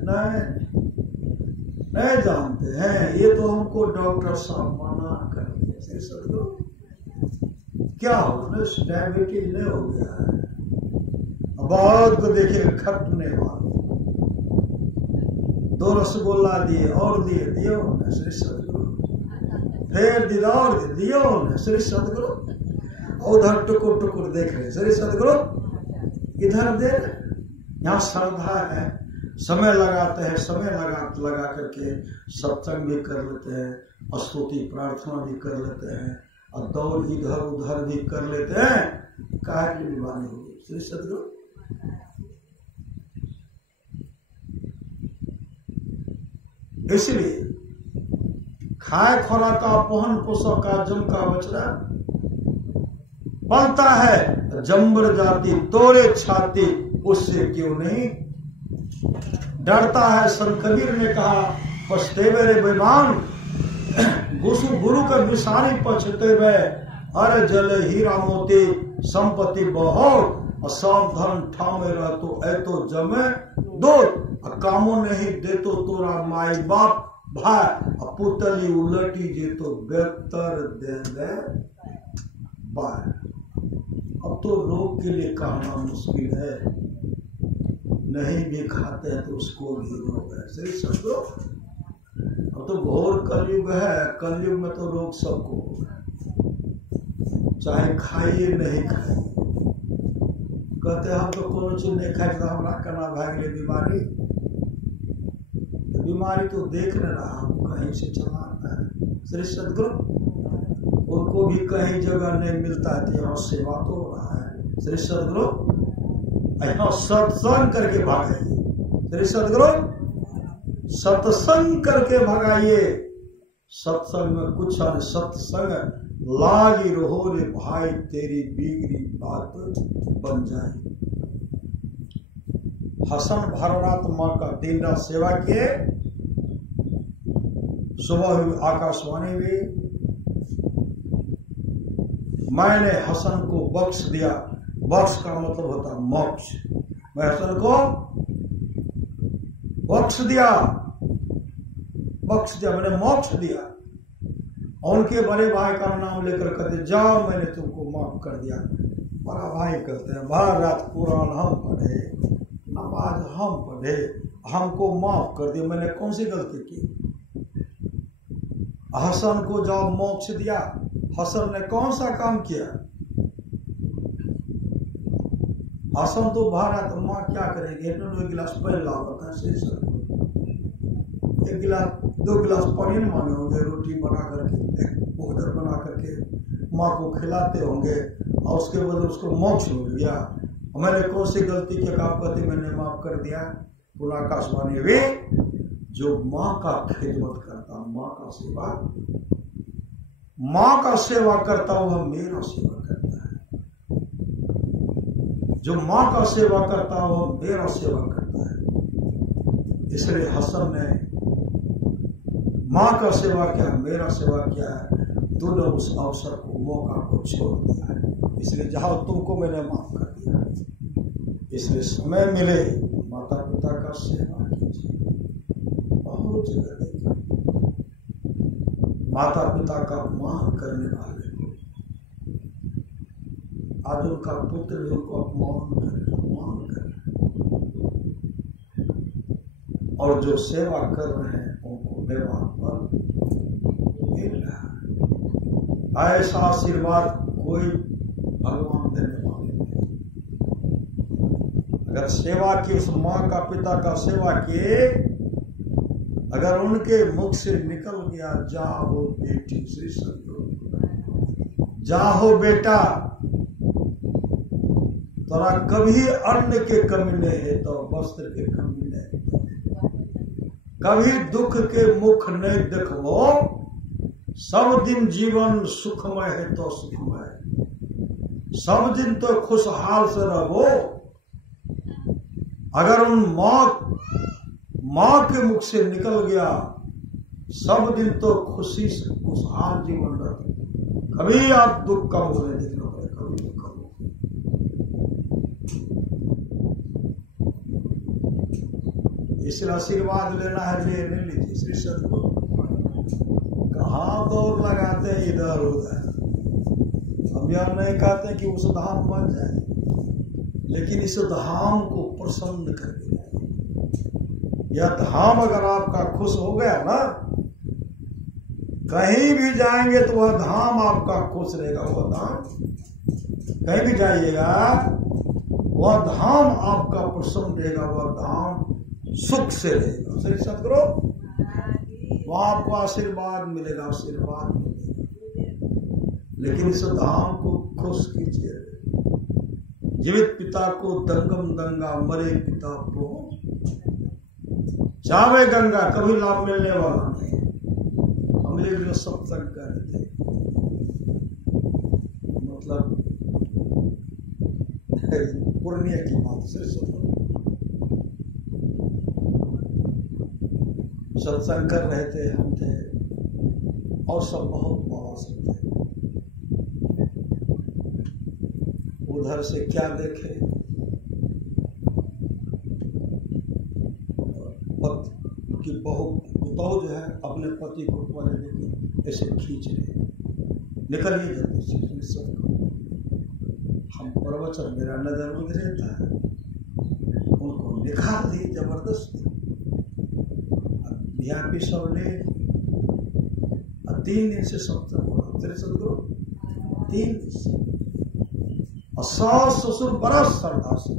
नहीं जानते हैं, ये तो हमको डॉक्टर साहब मना करते हैं। सदगुरु, क्या हो गया, डायबिटीज नहीं हो गया है, बहुत को देखिए खटने वाले, 2 रसगुल्ला दिए और दियो न श्री सदगुरु, फिर दिया और दियो न श्री सदगुरु, उधर टुकुर टुकुर देख रहे श्री सदगुरु, इधर दे। यहाँ श्रद्धा है, समय लगाते हैं, समय लगा करके सत्संग भी कर लेते हैं, स्तुति प्रार्थना भी कर लेते हैं, और दौड़ इधर उधर भी कर लेते हैं। काहे की बीमारी होगी श्री सदगुरु। इसलिए खाए खोरा का पहन पोषक का जम का बचरा बनता है, जम्बर जाति तोरे छाती उससे क्यों नहीं डरता है। संत कबीर ने कहा, पछतेवे रे बेमान गुरु का विषारी पछतेवे, अरे जले हीरा मोती संपत्ति बहुत, सावधान ठामे रह तो ऐतो जमे दो, कामो नहीं दे तो तोरा माई बाप भाई, पुतली उलटी जे तो बेहतर देंगे बाय। अब तो रोग के लिए कहना मुश्किल है, नहीं भी खाते हैं तो उसको भी रोग है। सही समझो, अब तो घोर कलयुग है, कलयुग में तो रोग सबको होगा, चाहे खाइए नहीं खाइए। कहते हम तो कोनो चीज नहीं खाए तो हमारा कना भाग ले बीमारी, बीमारी तो देख न रहा, कहीं से चला आता है। श्री सदगुरु, उनको भी कहीं जगह नहीं मिलता है, तो यहाँ सेवा तो हो रहा है। श्री सदगुरु, यहाँ सत्संग करके भागाइए। श्री सदगुरु, सत्संग करके भगाइए। सत्संग में कुछ है, सत्संग लागी रहो रे भाई, तेरी बिगड़ी बात बन जाए। हसन भरनाथ माँ का दिन रात सेवा किए, सुबह आकाशवाणी भी मैंने हसन को बख्श दिया। बख्श का मतलब होता है मोक्ष। मैं हसन को बख्श दिया, मैंने मोक्ष दिया। और उनके बड़े भाई का नाम लेकर कहते जाओ मैंने तुमको माफ कर दिया। बड़ा भाई कहते हैं भर रात कुरान हम पढ़े, नमाज हम पढ़े, हमको माफ कर दिया, मैंने कौन सी गलती की? हसन को जब मोक्ष दिया, हसन ने कौन सा काम किया? हसन तो भारा तो माँ क्या करेगी? एक गिलास पानी लाता है, एक गिलास 2 गिलास पानी मांगे होंगे, रोटी बना करके भोजन बना करके माँ को खिलाते होंगे, और उसके बाद उसको मोक्ष हो गया। मैंने कौन सी गलती की? आप कहते मैंने माफ कर दिया। पुनः आकाशवाणी वे जो माँ का खिदमत करता, माँ का सेवा करता, वह मेरा सेवा करता है। जो माँ का सेवा करता है वह मेरा सेवा करता है। इसलिए हसन ने माँ का सेवा किया, मेरा सेवा किया है, दोनों उस अवसर को, मौका को छोड़ दिया है। इसलिए जाओ तुमको मैंने माफ कर दिया। इसलिए समय मिले माता पिता का सेवा कीजिए। बहुत जगह देखा माता पिता का अपमान करने वाले, आज उनका पुत्र भी उनको अपमान करे, और जो सेवा कर रहे हैं उनको व्यवहार पर मिल रहा है। ऐसा आशीर्वाद कोई भगवान देने वाले नहीं। अगर सेवा की, उस माँ का पिता का सेवा किए, अगर उनके मुख से निकल गया जाओ बेटी, श्री सतगुरु जाओ बेटा, तोरा कभी अन्न के कमी नहीं है तो वस्त्र के कमी नहीं, कभी दुख के मुख नहीं देखो, सब दिन जीवन सुखमय है तो सुखमय, सब दिन तो खुशहाल से रहो। अगर उन माँ के मुख से निकल गया सब दिन तो खुशी से खुशहाल जीवन रहे, कभी आप दुख का मुख नहीं देखना पड़े, कभी दुख का मुख। इसलिए आशीर्वाद लेना है, ले लीजिए। श्री सतगुरु कहाँ दौड़ लगाते हैं इधर उधर। हम यह नहीं कहते कि उस धाम बन जाए, लेकिन इस धाम को प्रसन्न करके जाए। यह धाम अगर आपका खुश हो गया ना, कहीं भी जाएंगे तो वह धाम आपका खुश रहेगा। वह धाम कहीं भी जाइएगा, वह धाम आपका प्रसन्न रहेगा, वह धाम सुख से रहेगा। श्री सतगुरु वहां आपको आशीर्वाद मिलेगा, आशीर्वाद मिलेगा। लेकिन इस धाम को खुश कीजिए। जीवित पिता को दंगम दंगा, मरे पिता को जावे गंगा, कभी लाभ मिलने वाला नहीं। हम एक जो सत्संग कर रहे थे, मतलब पूर्णिया की बात से सत्संग कर रहे थे, हम थे और सब बहुत बाबा सब थे। उधर से क्या देखे, कि बहु जो है अपने पति को टॉयलेट लेके ऐसे खींच रहे, निकलिए जल्दी से। हम प्रवचन, मेरा नजर उधर था, उनको निखार दी जबरदस्ती, भी सब ले। 3 दिन से सत्संग हो रहा, तेरे सतगुरु 3 दिन से, और सास ससुर बड़ा श्रद्धा से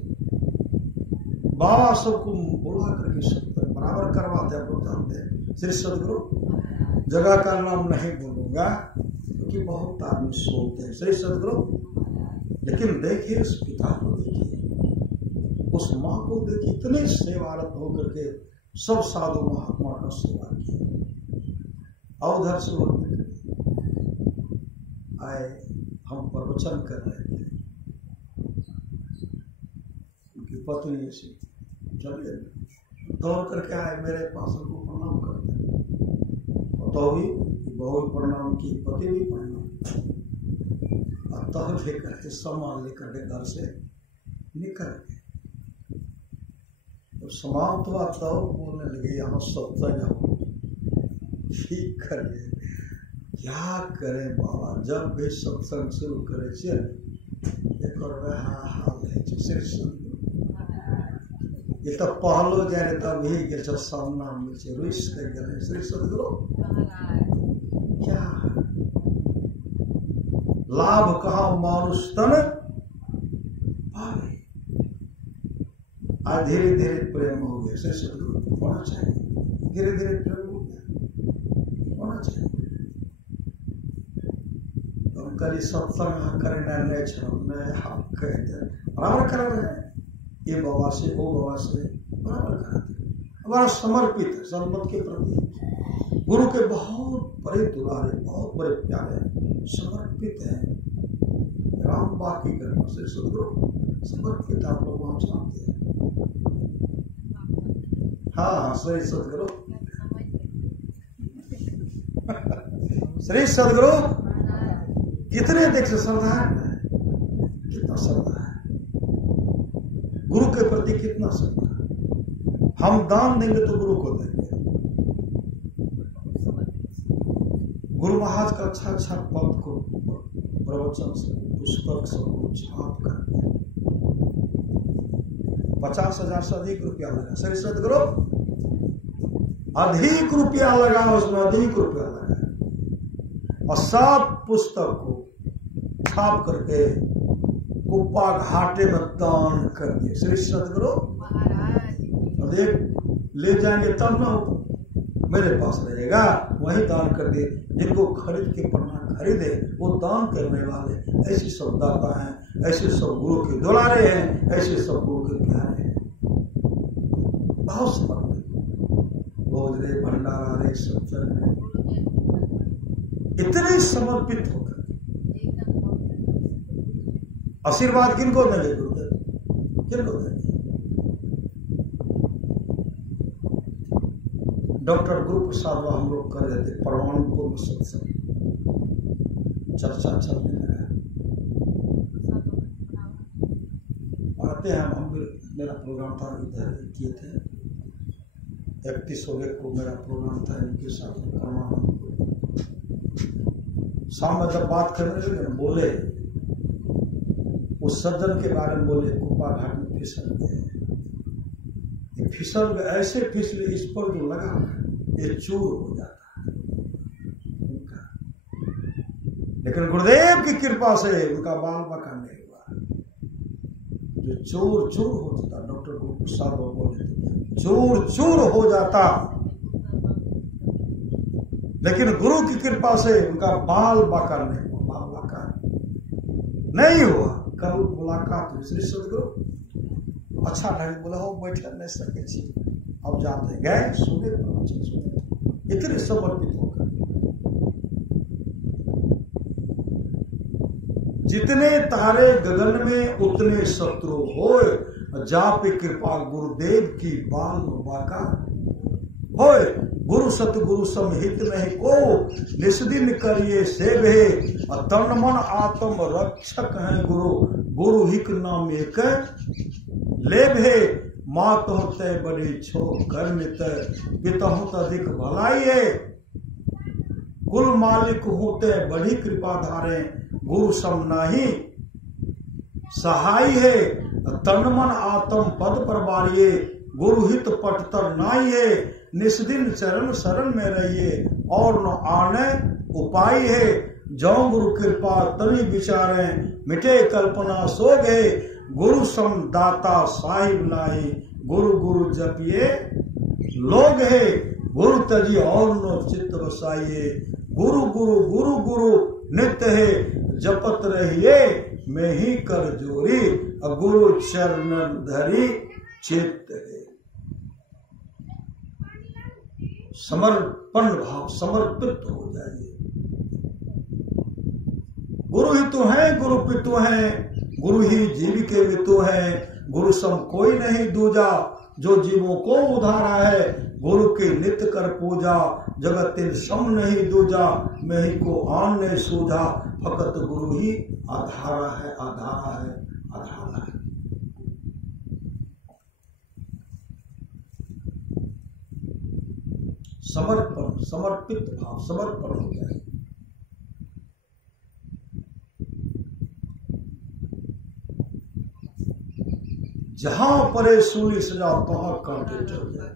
बाबा सबको बुला करके सत्संग बराबर करवाते। आप लोग जानते हैं श्री सतगुरु, जगह का नाम नहीं बोलूंगा क्योंकि बहुत आदमी सोते हैं। श्री सतगुरु, लेकिन देखिए उस पिता को, देखिए उस माँ को, देखिए इतने सेवारत होकर के सब साधु महात्मा का सेवा किया। और उधर से आए, हम प्रवचन कर रहे थे, उनकी पत्नी से चले दौड़ करके आए मेरे पास, उनको प्रणाम करते, तो भी बहू प्रणाम की, पति भी प्रणाम। और तब लेकर के सामान लेकर के घर से निकल गए। तो समाप्त हुआ तब बोलने लगे यहाँ सत्संग ठीक करिए, क्या करें बाबा, जब भी सत्संग शुरू करे चल एक हाल है ये तो पहलो जाए तब ही के सामना में रुस कर गए। श्री सदगुरु क्या लाभ कहा मानुष तन पावे। आज धीरे धीरे प्रेम हो गया। श्री सदगुरु होना चाहिए, धीरे धीरे प्रेम हो गया, होना चाहिए। तो कभी सत्संग करना नहीं छोड़ना हम कहते बराबर कर रहे हैं, ये बाबा से वो बाबा से बराबर कराते। हमारा समर्पित है सर्वमत के प्रति, गुरु के बहुत बड़े दुलारे, बहुत बड़े प्यारे, समर्पित है। राम बाकी करना से सदगुरु समर्पित आप लोग वहां जानते हैं। हाँ श्री सदगुरु श्री सदगुरु कितने देख से श्रद्धा है, कितना श्रद्धा है गुरु के प्रति, कितना श्रद्धा है। हम दान देंगे तो गुरु को देंगे। गुरु महाराज का अच्छा अच्छा पद को प्रवचन से पुस्तक सब छाप करके 50,000 से अधिक रुपया लगा। श्री सदगुरु अधिक रुपया लगा, उसमें अधिक रुपया लगा और सब पुस्तक को छाप करके कुप्पा घाटे में दान कर दिए। श्री सदगुरु देख ले जाएंगे तब ना मेरे पास रहेगा, वही दान कर दिए। जिनको खरीद के पढ़ना खरीदे वो दान करने वाले ऐसे सब दाता हैं, ऐसे सब गुरु के दुलारे हैं, ऐसे सब गुरु के प्यारे हैं। बहुत समर्पित भोज रे भंडारा रे सत्संग में इतने समर्पित होकर आशीर्वाद किनको देंगे गुरुदेव, किनको देंगे। डॉक्टर गुरु प्रसाद हम लोग कर रहे थे परमाणु सत्संग, चर्चा चलने लगा। आते हैं हम भी, मेरा प्रोग्राम था इधर किए थे 31 को मेरा प्रोग्राम था इनके साथ परमाणु। शाम में जब बात करने लगे बोले उस सज्जन के बारे में, बोले कुप्पा घाट में फिसल गए, फिसल गए ऐसे फिसले इस पर जो लगा ये चूर हो जाता है उनका, लेकिन गुरुदेव की कृपा से उनका बाल बाका नहीं हुआ। जो चूर चूर हो जाता, डॉक्टर गुरु साहब बोले चूर चूर हो जाता, लेकिन गुरु की कृपा से उनका बाल बाका नहीं हुआ, बाल बाका नहीं हुआ। कल मुलाकात हुई श्री सदगुरु अच्छा ढंग बोला हो बैठे नहीं सके छी, अब जाते गए सुने इतने समर्पित होकर। जितने तारे गगन में उतने शत्रु होए, जापे कृपा गुरुदेव की बाल बाका होए। गुरु सतगुरु समहित नहीं को, निस्दिन करिए सेवे, तन मन आत्म रक्षक है गुरु, गुरु हिक नाम एक लेभे। मात होते बड़ी छो कर्मित, पिता होता अधिक भलाई है, कुल मालिक होते बड़ी कृपा धारे, गुरु सम नाही सहाय है, तन मन आत्म पद प्रवारिये, गुरु हित पटतर नाई है, निस्दिन चरण शरण में रहिए और न आने उपाय है, जो गुरु कृपा तभी विचारे, मिटे कल्पना सो गए, गुरु सम दाता साहिब नाही, गुरु गुरु जपिए लोग है, गुरु तजी और नो चित्त बसाइए, गुरु गुरु गुरु गुरु नित्य है, जपत रहिए मैं ही कर जोरी, गुरु चरण धरी चित्त है। समर्पण भाव, समर्पित हो जाइए। गुरु ही तो है, गुरु पितु है, गुरु ही जीव के वितु है, गुरु सम कोई नहीं दूजा, जो जीवों को उधारा है, गुरु की नित्य कर पूजा, जगत तिन सम नहीं दूजा, मैं ही को आन नहीं सूझा, फकत गुरु ही आधारा है, आधारा है, आधारा है। समर्पण, समर्पित भाव, समर्पण हो जाए। जहां परे सूली सजा तहां कांटे चल जाए,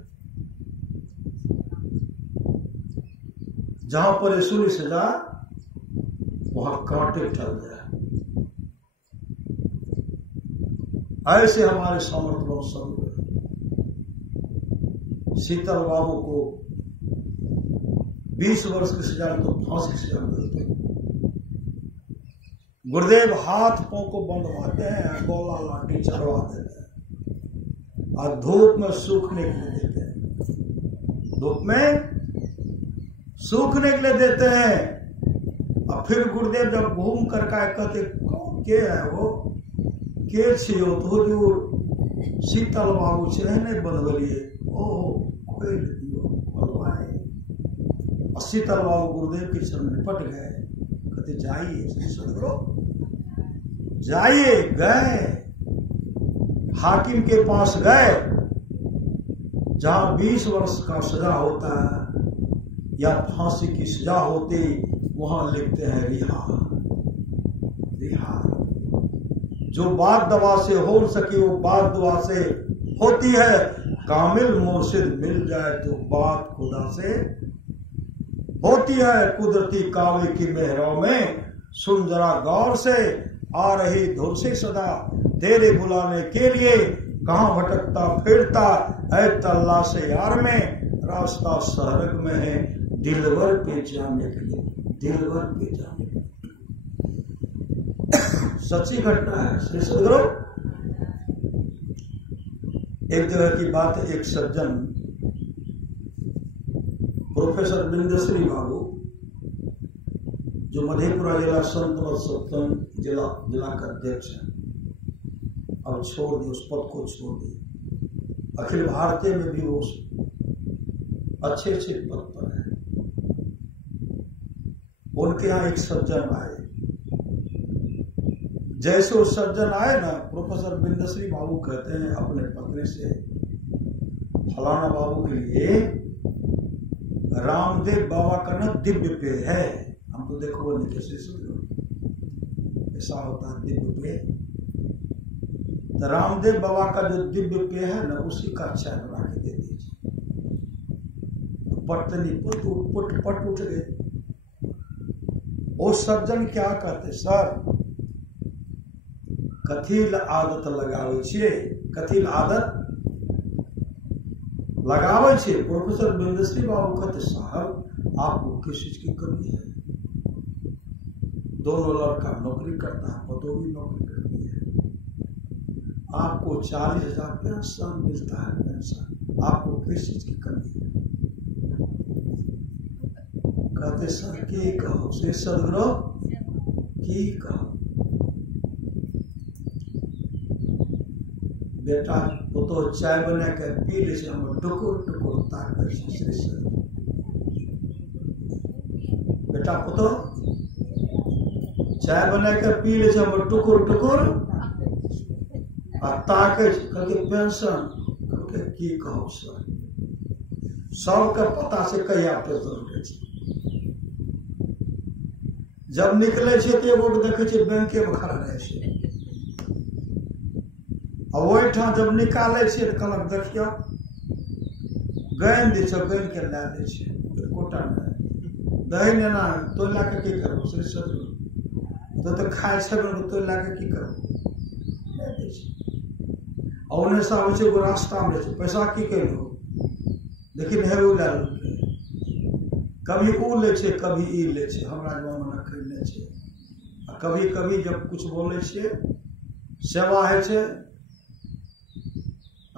जहां परे सूली सजा वहां कांटे चल जाए। ऐसे हमारे समर्थन सब शीतल बाबू को 20 वर्ष की सजा तो फांसी की सजा मिलती। गुरुदेव हाथ पांव को बंधवाते हैं, गोला लाठी चढ़वा देते हैं और धूप में सूखने के लिए देते हैं, धूप में सूखने के लिए देते हैं। और फिर गुरुदेव जब घूम कर कहते के है वो के छियो तो जो शीतल बाबू छे नहीं बनवलिए ओ कोई दियो बनवाए। और शीतल बाबू गुरुदेव के चरण में पट गए, कहते जाइए सदगुरु जाइए। गए हाकिम के पास गए, जहां 20 वर्ष का सजा होता है या फांसी की सजा होती, वहां लिखते हैं रिहा, रिहा। जो बात दवा से हो सके वो बात दवा से होती है, कामिल मुर्शिद मिल जाए तो बात खुदा से होती है। कुदरती कावे की मेहरों में सुन जरा गौर से, आ रही धुर से सदा तेरे बुलाने के लिए, कहां भटकता फिरता ऐ तल्ला से यार में, रास्ता सहरग में है दिलवर पे जाने के लिए, दिलवर पे जाने के लिए। सच्ची घटना है श्री सदगुरु। एक जगह की बात है, एक सज्जन प्रोफेसर बिंदश्री बाबू जो मधेपुरा जिला संत सत्संग जिला का अध्यक्ष है, अब छोड़ दिए, उस पद को छोड़ दिए। अखिल भारतीय में भी वो अच्छे अच्छे पद पर है। उनके यहाँ एक सज्जन आए, जैसे वो सज्जन आए ना, प्रोफेसर बिंदश्री बाबू कहते हैं अपने पत्नी से, फलाना बाबू के लिए रामदेव बाबा का ना दिव्य पेय है, हमको देखो वो नहीं कैसे ऐसा होता है दिव्य पेय। तो रामदेव बाबा का जो दिव्य पेय है ना, उसी का चाय बना के दे दीजिए। तो पत्नी पट उठ गए। वो सज्जन क्या कहते, सर कथिल आदत लगावे छे, कथिल आदत लगावे छे। प्रोफेसर बिंदश्री बाबू कहते, साहब आपको किस चीज की कमी है? दोनों लड़का नौकरी करता है, पतो भी नौकरी करती है, आपको 40,000 पेंशन मिलता है, पेंशन, आपको किस चीज की कमी है? कहते सर की कहो श्री सदगुरु की कहो। बेटा तो चाय बना के पी ले, हम टुकुर टुकुर ताक श्री सदगुरु। बेटा पुतो चाय बना के पी ले, हम टुकुर टुकुर ताके पेंशन करके की कहो सर। सबके पता से कहिया पेंशन उठे छै। जब निकले छे तो एगो देखे छे बैंके में खड़ा रहे छे, और ओहिठाम जब निकाले छे तो कहलक देखियो गैन दी छो, गैन के ला दे छे कोटा में दही नेना तो लाके की करबो श्री सदगुरु, तो खाए छे तो लाके की करबो ले दे छे। और उन्हें सब छे एगो रास्ता में छे, पैसा की कइलो लेकिन है उ ला कभी उ ले छे कभी ई ले छे, हमरा जमा न खरीदने छे। कभी कभी जब कुछ बोले छे सेवा है छे,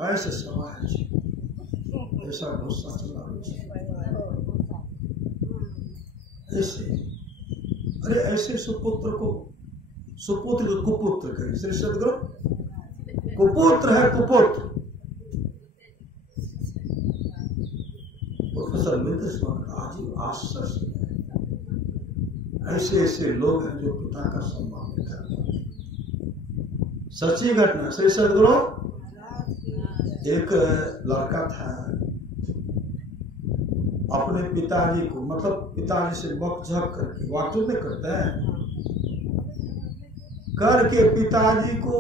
ऐसे सेवा है छे, ऐसा गुस्सा चला छे ऐसे। अरे ऐसे सुपुत्र को कुपुत्र कहे श्री सदगुरु। कुपुत्र है कुपुत्र, प्रोफेसर मित्र अजीब आश्चर्य है, ऐसे ऐसे लोग हैं जो पिता का सम्मान नहीं करते। सच्ची घटना श्री सदगुरु, एक लड़का था, अपने पिताजी को, मतलब पिताजी से बकझक करके, वाकचूत नहीं करते हैं, करके पिताजी को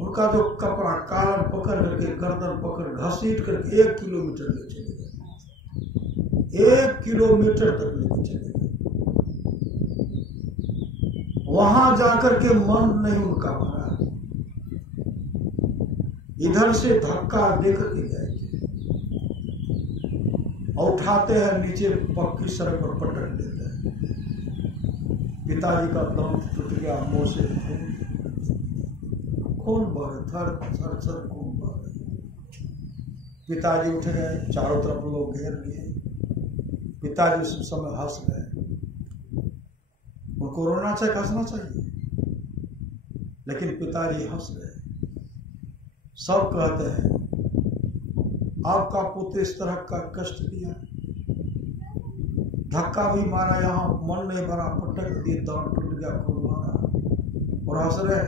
उनका जो कपड़ा कालर पकड़ करके, गर्दन पकड़ घसीट करके 1 किलोमीटर ले चले गए, 1 किलोमीटर तक लेके चले गए। वहां जाकर के मन नहीं उनका भरा, इधर से धक्का देकर के गए और उठाते हैं नीचे पक्की सड़क पर पटक देते हैं। पिताजी का दम टूट गया, मुंह से खून बह रहे, थर थर थर खून बह रहे। पिताजी उठ गए, चारों तरफ लोग घेर लिए। पिताजी उस समय हंस गए। उनको रोना चाहिए, हंसना चाहिए, लेकिन पिताजी हंस गए। सब कहते हैं आपका पुत्र इस तरह का कष्ट दिया, धक्का भी मारा, यहाँ मन नहीं भरा, पटक दिए, दौड़ टूट गया, खून मारा, और हंस रहे।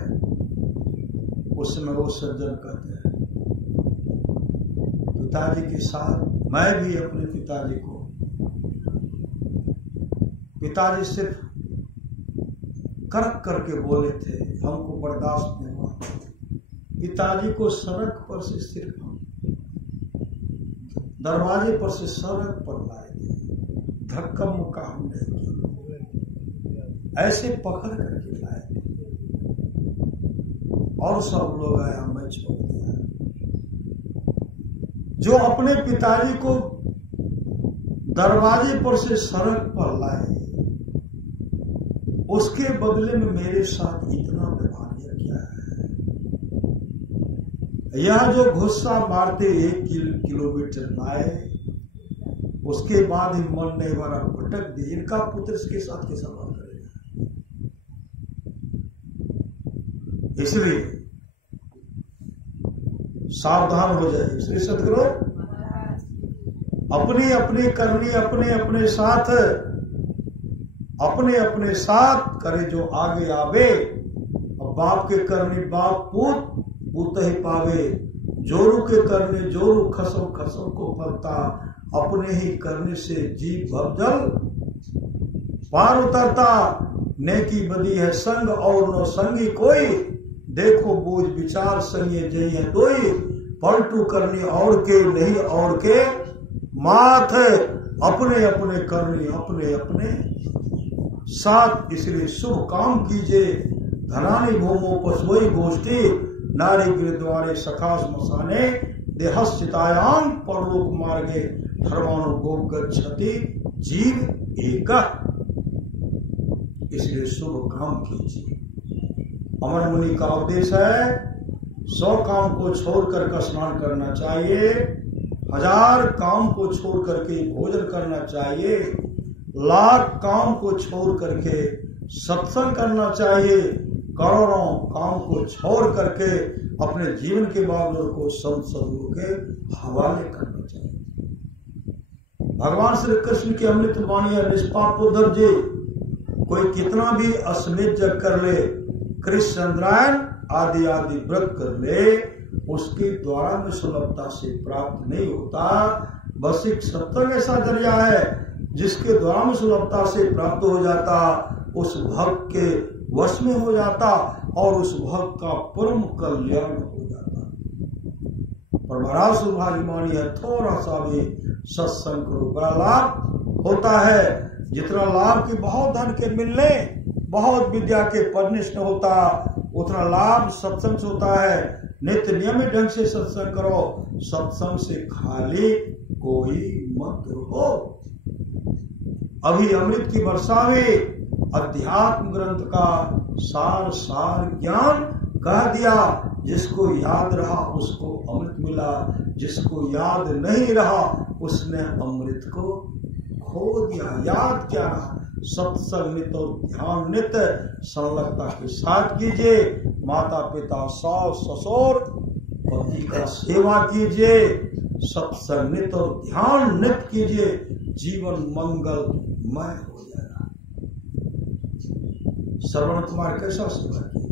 उस समय वो सज्जन कहते हैं पिताजी के साथ मैं भी अपने पिताजी को, पिताजी सिर्फ करक करके बोले थे, हमको बर्दाश्त नहीं हुआ। पिताजी को सड़क पर से सिर्फ दरवाजे पर से सड़क पर लाए थे, धक्का मुक्का हम नहीं किया, ऐसे पकड़ करके लाए थे। और सब लोग आया, मैं छोड़ दिया। जो अपने पिताजी को दरवाजे पर से सड़क पर लाए, उसके बदले में मेरे साथ इतना व्यवहार किया है। यह जो गुस्सा मारते 1 किलोमीटर लाए, उसके बाद ही मन नहीं भरा, भटक दिए। इनका पुत्र इसके साथ कैसा बात करेगा? इसलिए सावधान हो जाए। श्री सदगुरु अपनी अपनी करनी अपने अपने साथ करे जो आगे आवे। अब बाप के करनी बाप पूत ही पावे, जोरू के करने जोरू खसम खसम को फलता, अपने ही करने से जीव भवजल पार उतरता। नेकी बदी है संग और नो संगी कोई, देखो बूझ विचार संगे जई है दोई, पलटू करनी और के नहीं और के माथ, अपने अपने करनी अपने अपने साथ। इसलिए शुभ काम कीजिए, धनानी भूमो पशुई गोष्ठी, नारी गिरद्वारे सखास मसाने, देहस्थितायाम परलोक मार्गे, धर्मानु गोप गच्छति जीव एक। इसलिए शुभ काम कीजिए। अमर मुनि का उपदेश है 100 काम को छोड़कर का स्नान करना चाहिए, 1000 काम को छोड़ करके भोजन करना चाहिए, 1,00,000 काम को छोड़ करके सत्संग करना चाहिए, करोड़ों काम को छोड़ करके अपने जीवन के मामलों को संत सदगुरु के हवाले करना चाहिए। भगवान श्री कृष्ण की अमृत वाणी निष्पाप उद्धव जी, कोई कितना भी अश्वमेध जप कर ले, कृष्ण चंद्रायन आदि आदि व्रत कर ले, उसके द्वारा में सुलभता से प्राप्त नहीं होता। बस एक सत्संग ऐसा जरिया है जिसके द्वारा में सुलभता से प्राप्त हो जाता, उस भक्त के वश में हो जाता और उस भक्त का परम कल्याण हो जाता। पर बड़ा सुभारिमानी है, थोड़ा सा भी सत्संग करो, बड़ा लाभ होता है। जितना लाभ की बहुत धन के मिलने, बहुत विद्या के पढ़ने से होता, उतना लाभ सत्संग से होता है। नित्य नियमित ढंग से सत्संग करो, सत्संग से खाली कोई मत रहो। अभी अमृत की वर्षा में अध्यात्म ग्रंथ का सार सार ज्ञान कह दिया। जिसको याद रहा उसको अमृत मिला, जिसको याद नहीं रहा उसने अमृत को खो दिया। याद क्या रहा? सत्संग नित्य और ध्यान नित्य संलग्नता के साथ कीजिए। माता पिता सास ससुर पति का सेवा कीजिए। सत्संग नित और ध्यान नित कीजिए, जीवन मंगलमय हो जाएगा। श्रवण कुमार कैसा सेवा किया,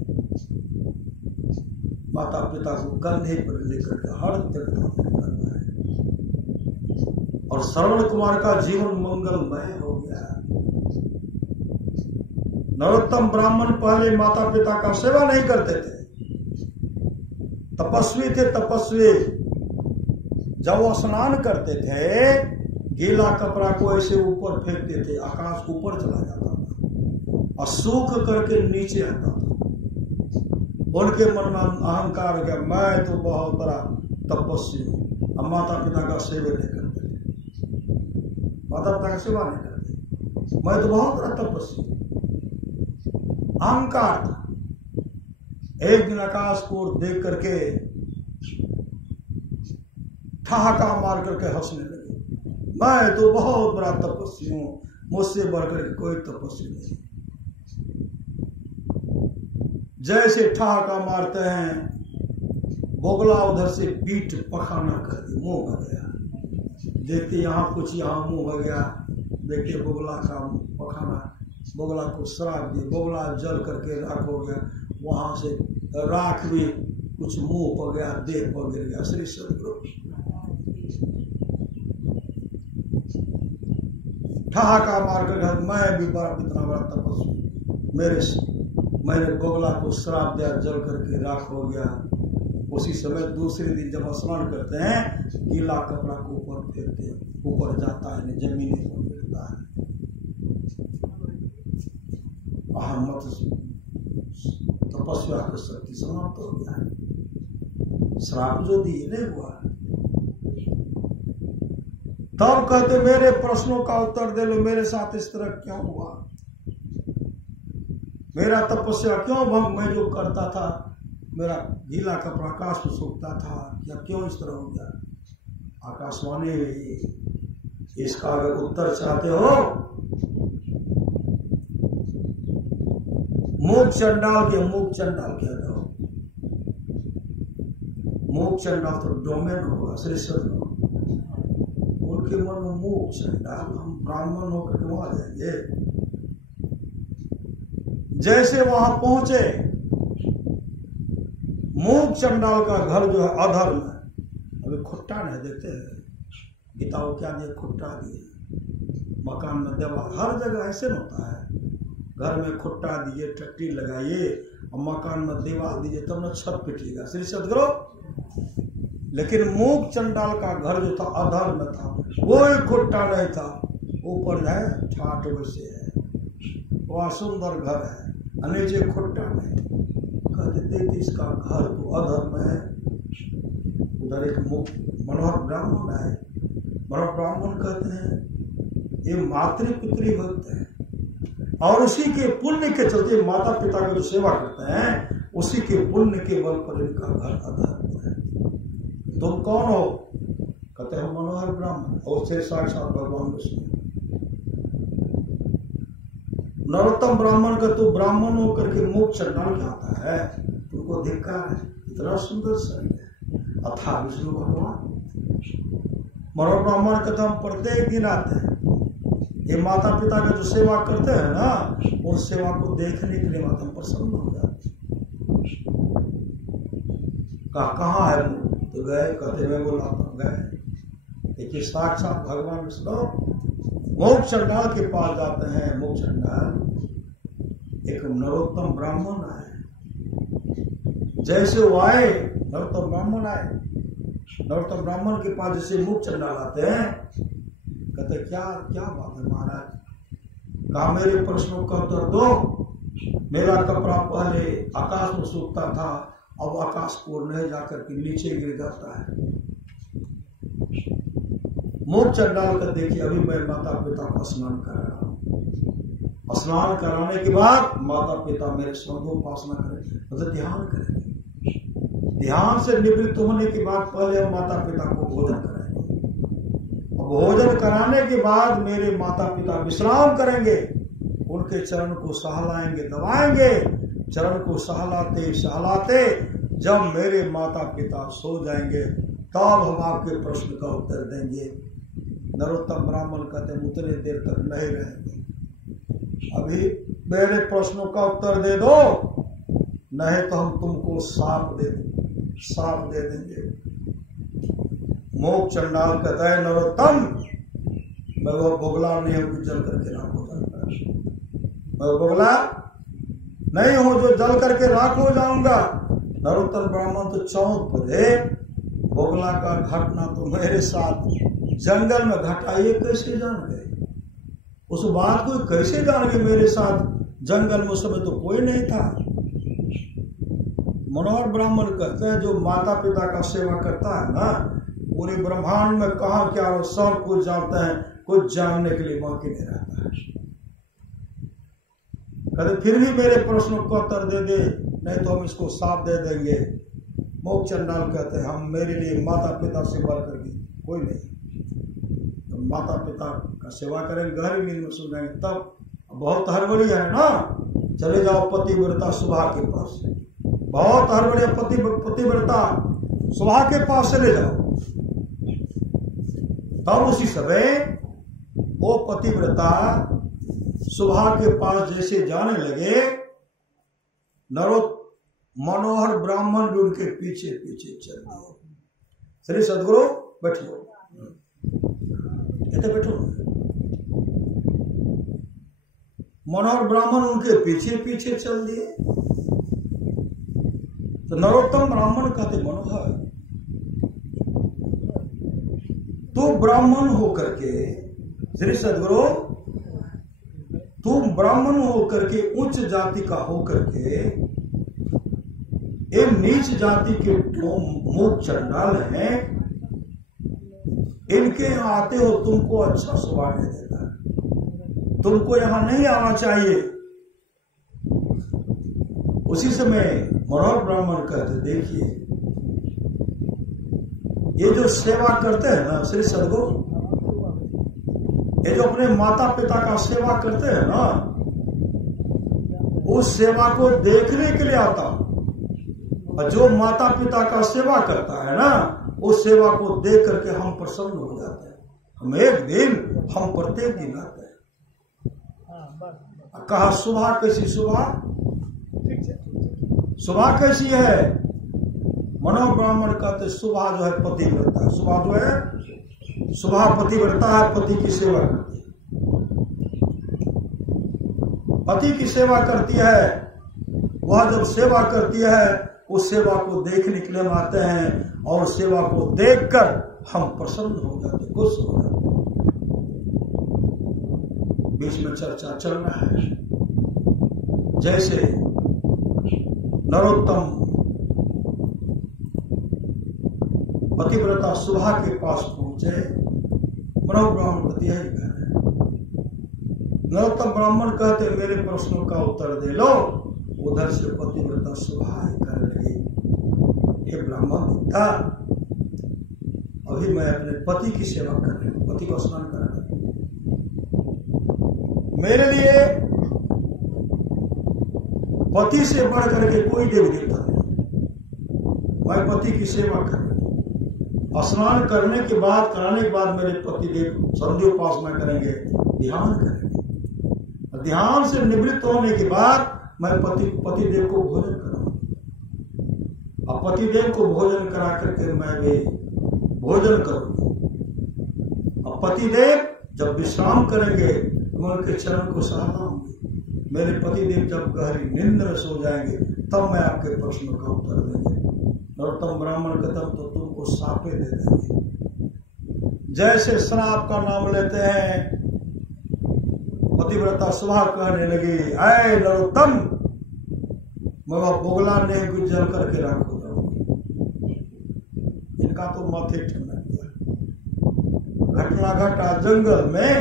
माता पिता को कंधे पर लेकर के हर तीर्थ करना है, और श्रवण कुमार का जीवन मंगलमय हो गया। नरोत्तम ब्राह्मण पहले माता पिता का सेवा नहीं करते थे, तपस्वी थे। तपस्वी जब वो स्नान करते थे, गीला कपड़ा को ऐसे ऊपर फेंकते थे, आकाश ऊपर चला जाता था और सूख करके नीचे आता था। उनके मन में अहंकार हो गया, मैं तो बहुत बड़ा तपस्वी हूं। हम माता पिता का सेवा नहीं करते, माता पिता का सेवा नहीं करते, मैं तो बहुत बड़ा तपस्वी हूं। अहंकार था। एक दिन आकाश को देख करके ठहाका मार करके हंसने लगे, मैं तो बहुत बड़ा तपस्वी हूं, मुझसे बढ़कर के कोई तपस्वी नहीं। जैसे ठहाका मारते हैं, बोगला उधर से पीठ पखाना कर दी, मुंह भर गया। देखते यहां कुछ, यहां मुंह भर गया। देखते बोगला का पखाना, बोगला को श्राप दिए, बोगला जल करके राख हो गया। वहां से राख भी कुछ मुंह पर गया, देह पर गिर गया। श्री सदगुरु ठहाका मार कर, मैं भी बड़ा इतना बड़ा तपस्वी, मैंने बोगला को श्राप दिया, जल करके राख हो गया। उसी समय दूसरे दिन जब स्नान करते हैं, गीला कपड़ा को ऊपर फेंकते, ऊपर जाता है, जमीन पर गिरता है। अहमत तपस्या की शक्ति समाप्त हो गया है, श्राप जो दिए नहीं हुआ। तब कहते मेरे प्रश्नों का उत्तर दे लो, मेरे साथ इस तरह क्यों हुआ, मेरा तपस्या क्यों भंग, मैं जो करता था, मेरा गीला कपड़ा आकाश में सूखता था, क्या क्यों इस तरह हो गया। आकाशवाणी हुई। इसका अगर उत्तर चाहते हो, मूक चंडाल के मूक चंडाल कह दो। मूक चंडाल तो डोमेन होगा, श्रेष्ठ उनके मन में मूक चंडाल, हम ब्राह्मण होकर के वहां जाएंगे। जैसे वहां पहुंचे, मूक चंडाल का घर जो है अधर में, अभी खुट्टा नहीं देते हैं, गीता को क्या दिए, खुट्टा दिए। मकान में देवा, हर जगह ऐसे होता है, घर में खुट्टा दीजिए, टट्टी लगाइए, और मकान में दीवार दीजिए, तब न छत पिटेगा। श्री सदगुरु। लेकिन मूक चंडाल का घर जो था अधर में था, कोई खुट्टा नहीं था, ऊपर है ठाट वैसे है, वह सुंदर घर है, नीचे खुट्टा नहीं। कहते थे इसका घर तो अधर में है। उधर एक मनोहर ब्राह्मण है, मनोहर ब्राह्मण कहते हैं ये मातृ पितृ भक्त है, और उसी के पुण्य के चलते माता पिता की जो सेवा करते हैं, उसी के पुण्य के बल पर इनका घर अधर में है। तुम कौन हो? कहते हो मनोहर ब्राह्मण, और से साक्षात भगवान विष्णु। नरोत्तम ब्राह्मण का तो ब्राह्मण होकर के मूक चंडाल जाता है, तुमको धिक्कार है, इतना सुंदर शरीर है। अथा विष्णु भगवान। मनोहर ब्राह्मण का तो हम प्रत्येक दिन आते हैं, ये माता पिता का जो सेवा करते हैं ना, उस सेवा को देखने के लिए माता प्रसन्न हो जाती। कहाँ है? तो गए, कहते मैं बोला गए, एक साक्षात भगवान विष्णु मूक चंडाल के पास जाते हैं। मूक चंडाल एक नरोत्तम ब्राह्मण आए, जैसे वो आए, नरोत्तम ब्राह्मण आए, नरोत्तम ब्राह्मण के पास जैसे मूक चंडाल आते हैं, कहते क्या क्या बात है महाराज, कहा मेरे प्रश्नों का उत्तर दो। मेरा कपड़ा पहले आकाश में सूखता था, अब आकाश को नहीं जाकर के नीचे गिर जाता है। मूक चंडाल का देखिए, अभी मैं माता पिता को स्नान करा रहा हूं, स्नान कराने के बाद माता पिता मेरे स्वर्गोपासना करेंगे, मतलब ध्यान करेंगे। ध्यान से निवृत्त होने के बाद पहले हम माता पिता को भोजन कराएंगे, भोजन कराने के बाद मेरे माता पिता विश्राम करेंगे, उनके चरण को सहलाएंगे, दबाएंगे। चरण को सहलाते सहलाते जब मेरे माता पिता सो जाएंगे, तब हम आपके प्रश्न का उत्तर देंगे। नरोत्तम ब्राह्मण कहते हैं उतने देर तक नहीं रहेंगे, अभी मेरे प्रश्नों का उत्तर दे दो, नहीं तो हम तुमको साफ दे देंगे। मोक्ष चंडाल कहता है नरोत्तम मैं वो बोगला नहीं हूं कि जल करके राख हो जाता है, मैं बोगला नहीं हूं जो जल करके राख हो जाऊंगा। नरोत्तम ब्राह्मण तो चौंक पड़े, बोगला का घटना तो मेरे साथ जंगल में घटा, ये कैसे जान गए? उस बात को कैसे जान गए? मेरे साथ जंगल में उस समय तो कोई नहीं था। मनोहर ब्राह्मण कहते हैं जो माता पिता का सेवा करता है ना, पूरे ब्रह्मांड में कहा क्या वो सब कुछ जानते हैं, कुछ जानने के लिए बाकी नहीं रहता है। कहते फिर भी मेरे प्रश्नों को उत्तर दे दे, नहीं तो हम इसको साफ दे देंगे। मोक्ष चंडाल कहते हैं हम मेरे लिए माता पिता से बढ़ करके कोई नहीं, तो माता पिता का सेवा करेंगे, गहरी नींद में सो जाएंगे। तब बहुत हड़बड़ी है ना, चले जाओ पतिव्रता सुभा के पास, बहुत हड़बड़ी है, पतिव्रता सुभा के पास चले जाओ। तब उसी समय वो पतिव्रता सुभा के पास जैसे जाने लगे, मनोहर ब्राह्मण भी उनके पीछे पीछे चल दिए। श्री सदगुरु बैठो, कहते बैठो। मनोहर ब्राह्मण उनके पीछे पीछे चल दिए। तो नरोत्तम ब्राह्मण कहते मनोहर तू ब्राह्मण होकर के, श्री सदगुरु तू ब्राह्मण होकर के उच्च जाति का होकर के एक नीच जाति के मूक चंडाल हैं, इनके यहां आते हो तुमको अच्छा स्वभाव नहीं देता, तुमको यहां नहीं आना चाहिए। उसी समय मनोहर ब्राह्मण कहते देखिए ये जो सेवा करते हैं ना श्री सदगुरु, ये जो अपने माता पिता का सेवा करते हैं ना, उस सेवा को देखने के लिए आता हूं, और जो माता पिता का सेवा करता है ना, उस सेवा को देख करके हम प्रसन्न हो जाते हैं। हम एक दिन, हम प्रत्येक दिन आते हैं। कहा सुबह कैसी, सुबह कैसी है? मनोहर ब्राह्मण कहते सुबह जो है पतिव्रता, सुबह जो है सुबह पतिव्रता है, पति की सेवा करती है, पति की सेवा करती है। वह जब सेवा करती है उस सेवा को देखने के लिए हम आते हैं, और सेवा को देखकर हम प्रसन्न हो जाते, खुश हो जाते। बीच में चर्चा चल रहा है, जैसे नरोत्तम पतिव्रता सुभा के पास पहुंचे, मनोहर ब्राह्मण पति यही कह रहे हैं। नरोत्तम ब्राह्मण कहते मेरे प्रश्नों का उत्तर दे लो। उधर से पतिव्रता सुभा कर लगी, हे ब्राह्मण देवता, अभी मैं अपने पति की सेवा कर रही हूं, पति को स्नान करा रही हूं। मेरे लिए पति से बढ़ करके कोई देवी देवता नहीं, मैं पति की सेवा कर रही हूं। स्नान करने के बाद, कराने के बाद मेरे पति देव संध्योपासना करेंगे, ध्यान करेंगे। ध्यान से निवृत्त होने के बाद मैं पति देव को भोजन कराऊंगा, और पति देव को भोजन करा करके मैं भी भोजन करूंगी। और पति देव जब विश्राम करेंगे मैं उनके चरण को सहलाऊंगी। मेरे पति देव जब गहरी नींद में सो जाएंगे तब मैं आपके प्रश्नों का उत्तर देंगे। नरोत्तम ब्राह्मण का तब तो तुमको सापे दे देंगे। जैसे श्राप का नाम लेते हैं, पतिव्रता सुभा कहने लगी, ऐ नरोत्तम, मैं वह बोगला ने जल करके राख हो जाऊंगी। इनका तो माथे ठंडा किया। घटना घटा जंगल में,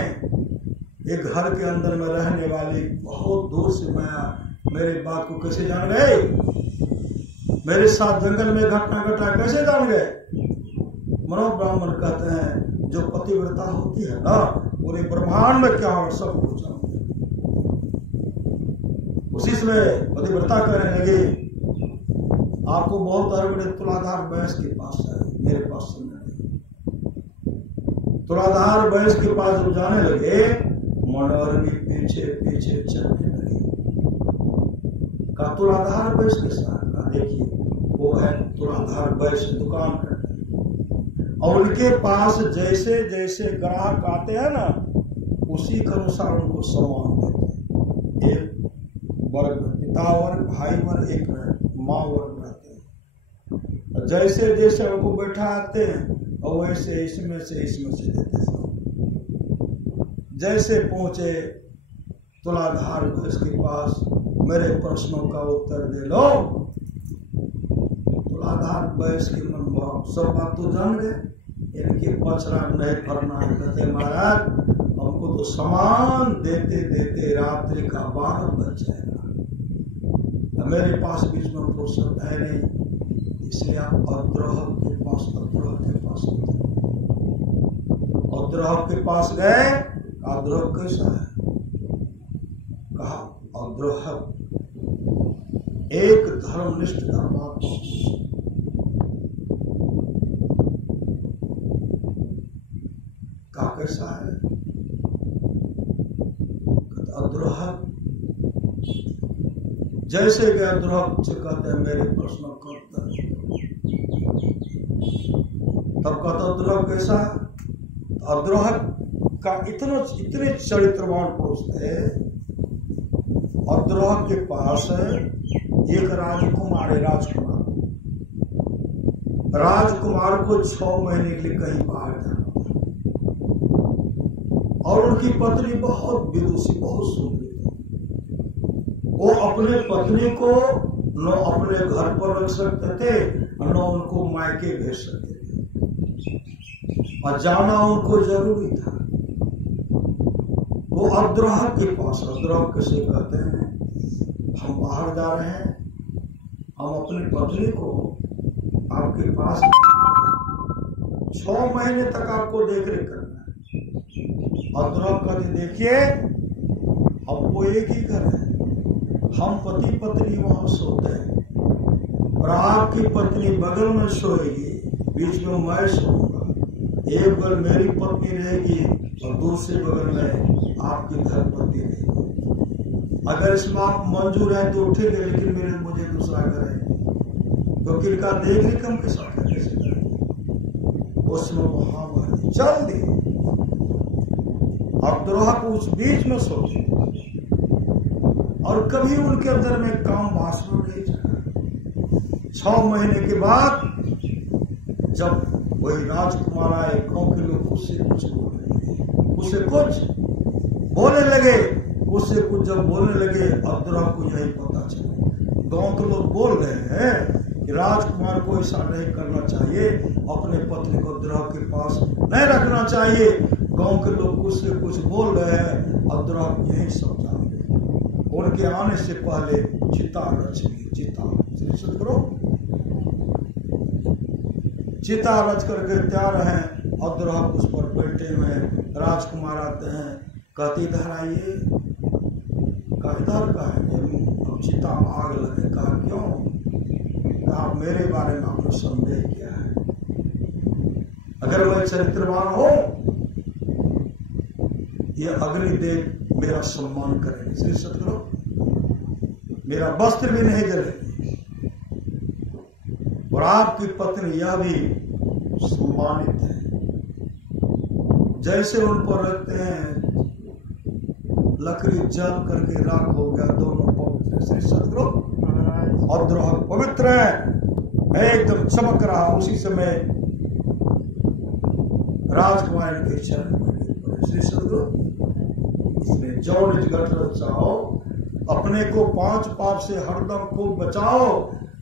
एक घर के अंदर में रहने वाली बहुत दूर से मैं मेरे बात को कैसे जान गए? मेरे साथ जंगल में घटना घटा कैसे जान गए? मनोहर ब्राह्मण कहते हैं जो पतिव्रता होती है ना, पूरे ब्रह्मांड में क्या हो सब कुछ जानते हैं। उसी समय पतिव्रता कहने लगी, आपको बहुत बड़े तुलाधार बैस के पास है, मेरे पास समय नहीं। तुलाधार बैस के पास जब जाने लगे, मनोहर भी पीछे पीछे चलने लगे। का तुलाधार बैस के साथ का देखिए, वो है तुलाधार बैस दुकान करते हैं, और उनके पास जैसे जैसे ग्राहक आते हैं ना, उसी के अनुसार उनको सम्मान देते हैं। एक वर्ग पिता वर्ग, भाई वर्ग, एक माँ वर्ग रहते हैं। जैसे जैसे उनको बैठा आते हैं, और वैसे इसमें से देते हैं। जैसे पहुंचे तुलाधार उसके पास, मेरे प्रश्नों का उत्तर दे लो। तुलाधार बैस के मन भाव सब बात तो जान गए, इनके पचरा नहीं फरना कहते महाराज, हमको तो सामान देते देते रात्रि का 12 बज जाएगा, मेरे पास बीच में फुर्सत है नहीं, इसलिए आप अद्रोह के पास गए। अद्रोह कैसा है? कहा अद्रोह एक धर्मनिष्ठ धर्मात्मा, का कैसा है? अद्रोह जैसे कि अद्रोह से कहते हैं मेरे प्रश्न करते हैं, तब कहता अद्रोह कैसा है? अद्रोह का इतने चरित्रवान पुरुष थे। अद्रोह के पास एक राजकुमार है, राजकुमार को 6 महीने के लिए कहीं बाहर जाना, और उनकी पत्नी बहुत विदुषी, बहुत सुंदर। वो अपने पत्नी को न अपने घर पर रख सकते थे, न उनको मायके भेज सकते थे, और जाना उनको जरूरी था। वो अद्रोह के पास, अद्रोह कैसे कहते हैं, हम बाहर जा रहे हैं, हम अपनी पत्नी को आपके पास 6 महीने तक आपको देख रेख करना है। अद्रोह कहते देखिए, हमको एक ही घर है, हम पति पत्नी वहां सोते हैं, और आपकी पत्नी बगल में सोएगी, बीच में मैं सोऊंगा। एक बगल मेरी पत्नी रहेगी और दूसरे बगल में आपकी धर्मपत्नी रहेगी। अगर इसमें आप मंजूर है तो उठेंगे, लेकिन मुझे दूसरा घर है, तो किनका देख रेख हम के साथ कैसे करेंगे? उसमें महामारी चल दी, अद्रोह को उस बीच में सोचे, और कभी उनके अंदर में काम वासना नहीं चला। 6 महीने के बाद जब वही राजकुमार आए, गांव के लोग उससे कुछ बोलने लगे, उससे कुछ जब बोलने लगे, अद्रोह को यही पता चला, गांव के लोग बोल रहे हैं कि राजकुमार को ऐसा नहीं करना चाहिए, अपने पत्नी को अद्रोह के पास नहीं रखना चाहिए। गांव के लोग कुछ बोल रहे हैं, अद्रोह को यही समझा। उनके आने से पहले चिता रच ली, चिता रच करके तैयार हैं। अद्रोह उस पर बैठे हुए, राजकुमार आते हैं, कहते इधर आइए। इधर का है, अब चिता में आग लगे। कहा क्यों? कहा मेरे बारे में आपने संदेह किया है, अगर मैं चरित्रवान हो, ये अग्निदेव मेरा सम्मान करेंगे, श्री सतगुरु, मेरा वस्त्र भी नहीं जलेगी, और आपकी पत्नी यह भी सम्मानित है। जैसे उन पर रखते हैं, लकड़ी जल करके राख हो गया, दोनों पवित्र। श्री सतगुरु, अद्रोह पवित्र है, एकदम चमक रहा। उसी समय राजकुमार के चरण में, श्री सतगुरु, इसमें जो निज गठ चाहो, अपने को 5 पाप से हरदम खूब बचाओ।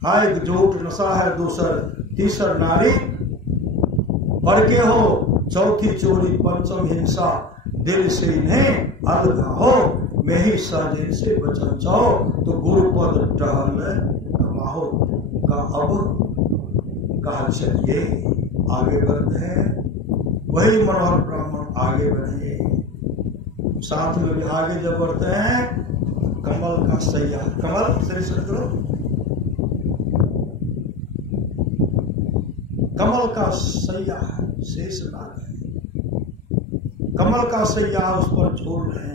हाय झूठ नशा है दूसर, तीसर नारी पढ़ के हो, चौथी चोरी, पंचम हिंसा, दिल से इन्हें अलग हो। मैं ही साजिन से बचन चाहो, तो गुरु पद टहल कमाहो। का अब कहा चलिए आगे बढ़ते हैं। वही मनोहर ब्राह्मण आगे बढ़े, साथ में भी आगे जब बढ़ते हैं, कमल का सैया, कमल श्री सतगुरु कमल का सैया है, शेष नाग है, कमल का सैया उस पर झूल रहे हैं।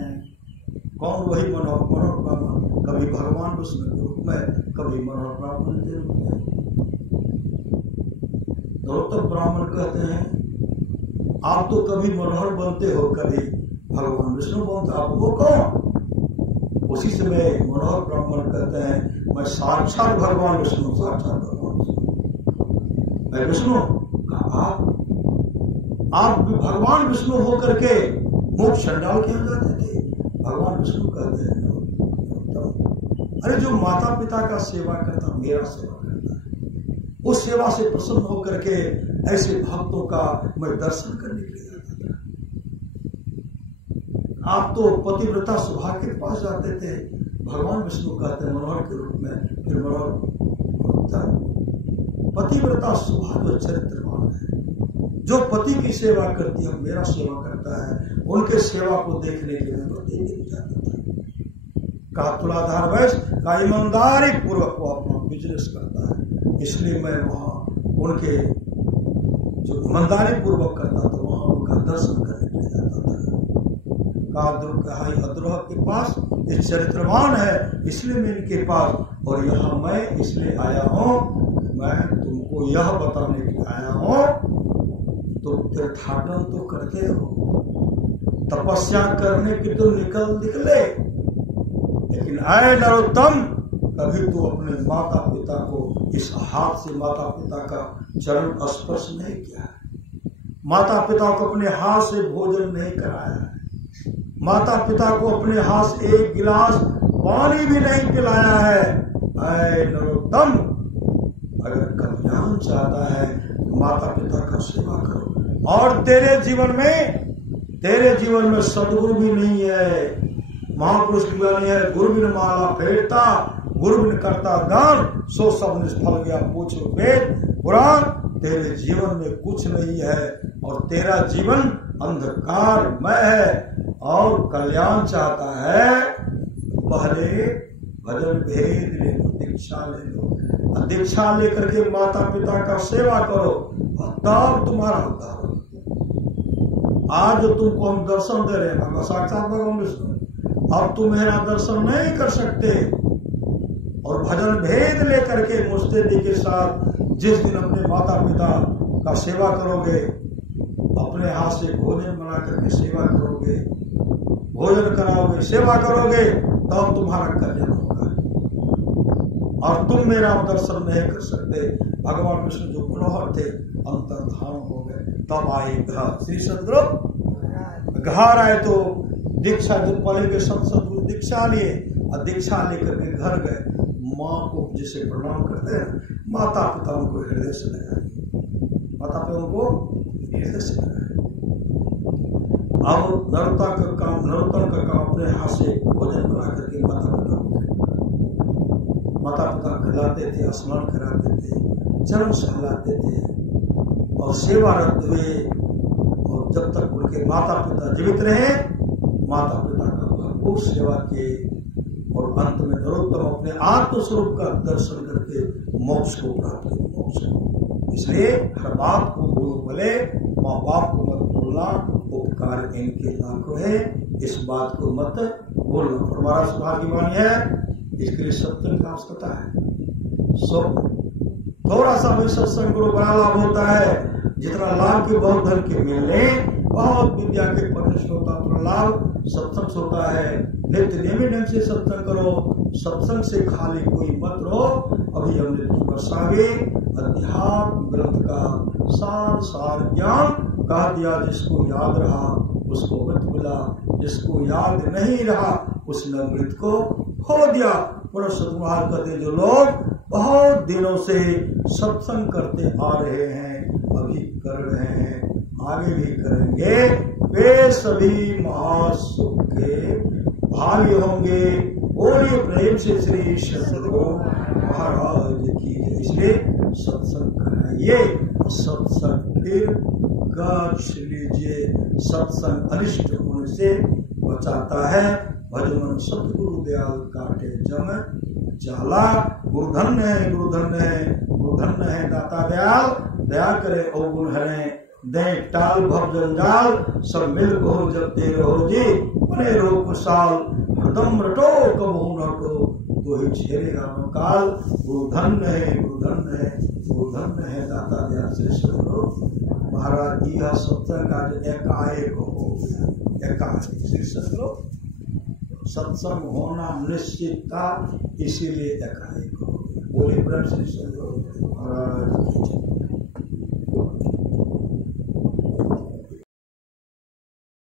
कौन? वही मनोहर ब्राह्मण, कभी भगवान विष्णु के रूप में, कभी मनोहर ब्राह्मण के रूप में। नरोत्तम ब्राह्मण कहते हैं आप तो कभी मनोहर बनते हो, कभी भगवान विष्णु बनते, आप वो कौन? उसी समय मनोहर ब्राह्मण कहते हैं मैं साक्षात भगवान विष्णु, साक्षात भगवान विष्णु, मैं विष्णु। आप भगवान विष्णु होकर के मोक्ष चंडाल के जाते थे। भगवान विष्णु कहते हैं अरे जो माता पिता का सेवा करता, मेरा सेवा करता है, उस सेवा से प्रसन्न होकर के ऐसे भक्तों का मैं दर्शन करने के लिए जाता था। आप तो पतिव्रता सुभा के पास जाते थे। भगवान विष्णु कहते हैं मनोहर के रूप में, फिर मनोहर पतिव्रता सुभा जो चरित्रवान है, जो पति की सेवा करती है, मेरा सेवा करता है, उनके सेवा को देखने के लिए प्रत्येक जाता था। कहा तुलाधार वैश्य का ईमानदारी पूर्वक वो अपना बिजनेस करता है, इसलिए मैं वहां उनके जो ईमानदारी पूर्वक करता था वहां उनका दर्शन करने के लिए जाता था। कहा अद्रोह के पास ये चरित्रवान है, इसलिए मैं इनके पास, और यहाँ मैं इसलिए आया हूँ, मैं तुमको यह बताने के लिए आया हूँ तो तीर्थाटन तो करते हो, तपस्या करने की तो निकले, लेकिन आए नरोत्तम कभी तो अपने माता पिता को इस हाथ से माता पिता का चरण स्पर्श नहीं किया है, माता पिता को अपने हाथ से भोजन नहीं कराया है, माता पिता को अपने हाथ से एक गिलास पानी भी नहीं पिलाया है। आए नरोत्तम अगर कल्याण चाहता है माता पिता का सेवा करो। और तेरे जीवन में सदगुरु भी नहीं है, महापुरुष भी नहीं है, गुरु बिन माला फेरता, गुरु बिन करता दान, सो सब निष्फल गया पूछो वेद पुराण। तेरे जीवन में कुछ नहीं है और तेरा जीवन अंधकारमय है, और कल्याण चाहता है पहले भजन भेद ले लो, दीक्षा ले लो, दीक्षा लेकर के माता पिता का सेवा करो, तब तुम्हारा उद्धार हो। आज तुमको हम दर्शन दे रहे हैं भगवान साक्षात भगवान विष्णु, अब तुम मेरा दर्शन नहीं कर सकते, और भजन भेद लेकर के मुस्तैदी के साथ जिस दिन अपने माता पिता का सेवा करोगे, अपने हाथ से भोजन बना करके सेवा करोगे, भोजन कराओगे, सेवा करोगे, तब तुम्हारा कल्याण होगा। और तुम मेरा दर्शन नहीं कर सकते। भगवान विष्णु जो मनोहर थे अंतर्धान हो गए, तब आए घर। श्री सदगुरु घर आए तो दीक्षा, जो पहले के सदगुरु दीक्षा लिए और दीक्षा लेकर के घर गए। माँ को जिसे प्रणाम करते हैं, माता पिता उनको हृदय से लगाए, माता पिता उनको हृदय से लगाए। अब नरोत्तम का काम अपने हाथ से भोजन बना करके माता पिता खिलाते थे, स्नान कराते थे, चरण सहलाते थे और सेवारत हुए, और जब तक उनके माता पिता जीवित रहे माता पिता का भरपूर सेवा किए, और अंत में नरोत्तम अपने आत्मस्वरूप का दर्शन करके मोक्ष को प्राप्त किया। मोक्ष इसलिए हर बात को बोले, माँ बाप को मत बोलना, उपकार इनके लाखों है, इस बात को मत बोलना। हमारा सौभाग्यवान है, इसके लिए सत्संग की आवश्यकता है। सो थोड़ा सा भी सत्संग को बड़ा लाभ होता है, जितना लाभ के बहुत धन के मिलने, बहुत विद्या के प्रतिष्ठ होता, उतना लाभ सत्संग होता है। नित्य नियमित ढंग से सत्संग करो, सत्संग से खाली कोई मत रहो। अभी हमने की बरसावे अध्यात्म ग्रंथ का सार ज्ञान कह दिया। जिसको याद रहा उसको अमृत मिला, जिसको याद नहीं रहा उसने अमृत को खो दिया। बड़ा सदुहार कहते जो लोग बहुत दिनों से सत्संग करते आ रहे हैं, अभी कर रहे हैं, आगे भी करेंगे, वे सभी महासुख के भागी होंगे। बोलिए प्रेम से श्री सद्गुरु महाराज की। इसलिए सत्संग कराइए, सत्संग फिर कर लीजिए। सत्संग अनिष्ट होने से बचाता है। भजमन सतगुरु दयाल काटे जम जाला। गुरुधन्य है, गुरुधन्य है, गुरुधन्य धन्य है दाता दयाल, दया करे ओ गुण हरे, दे टाल भव जंजाल, सब मिल को जपते रहो जी, बने रहो कुशाल, हरदम रटो कबहू रटो, तो ही छेड़ेगा काल। गुरु धन्य है, गुरु धन्य है, गुरु धन्य है दाता दयाल। श्री महाराज जी यह सत्संग आज एकाएक हो गया, एकाएक। श्री सतगुरु सत्संग होना निश्चित था, इसीलिए एकाएक हो गया। बोले ब्रह्म श्री सतगुरु महाराज।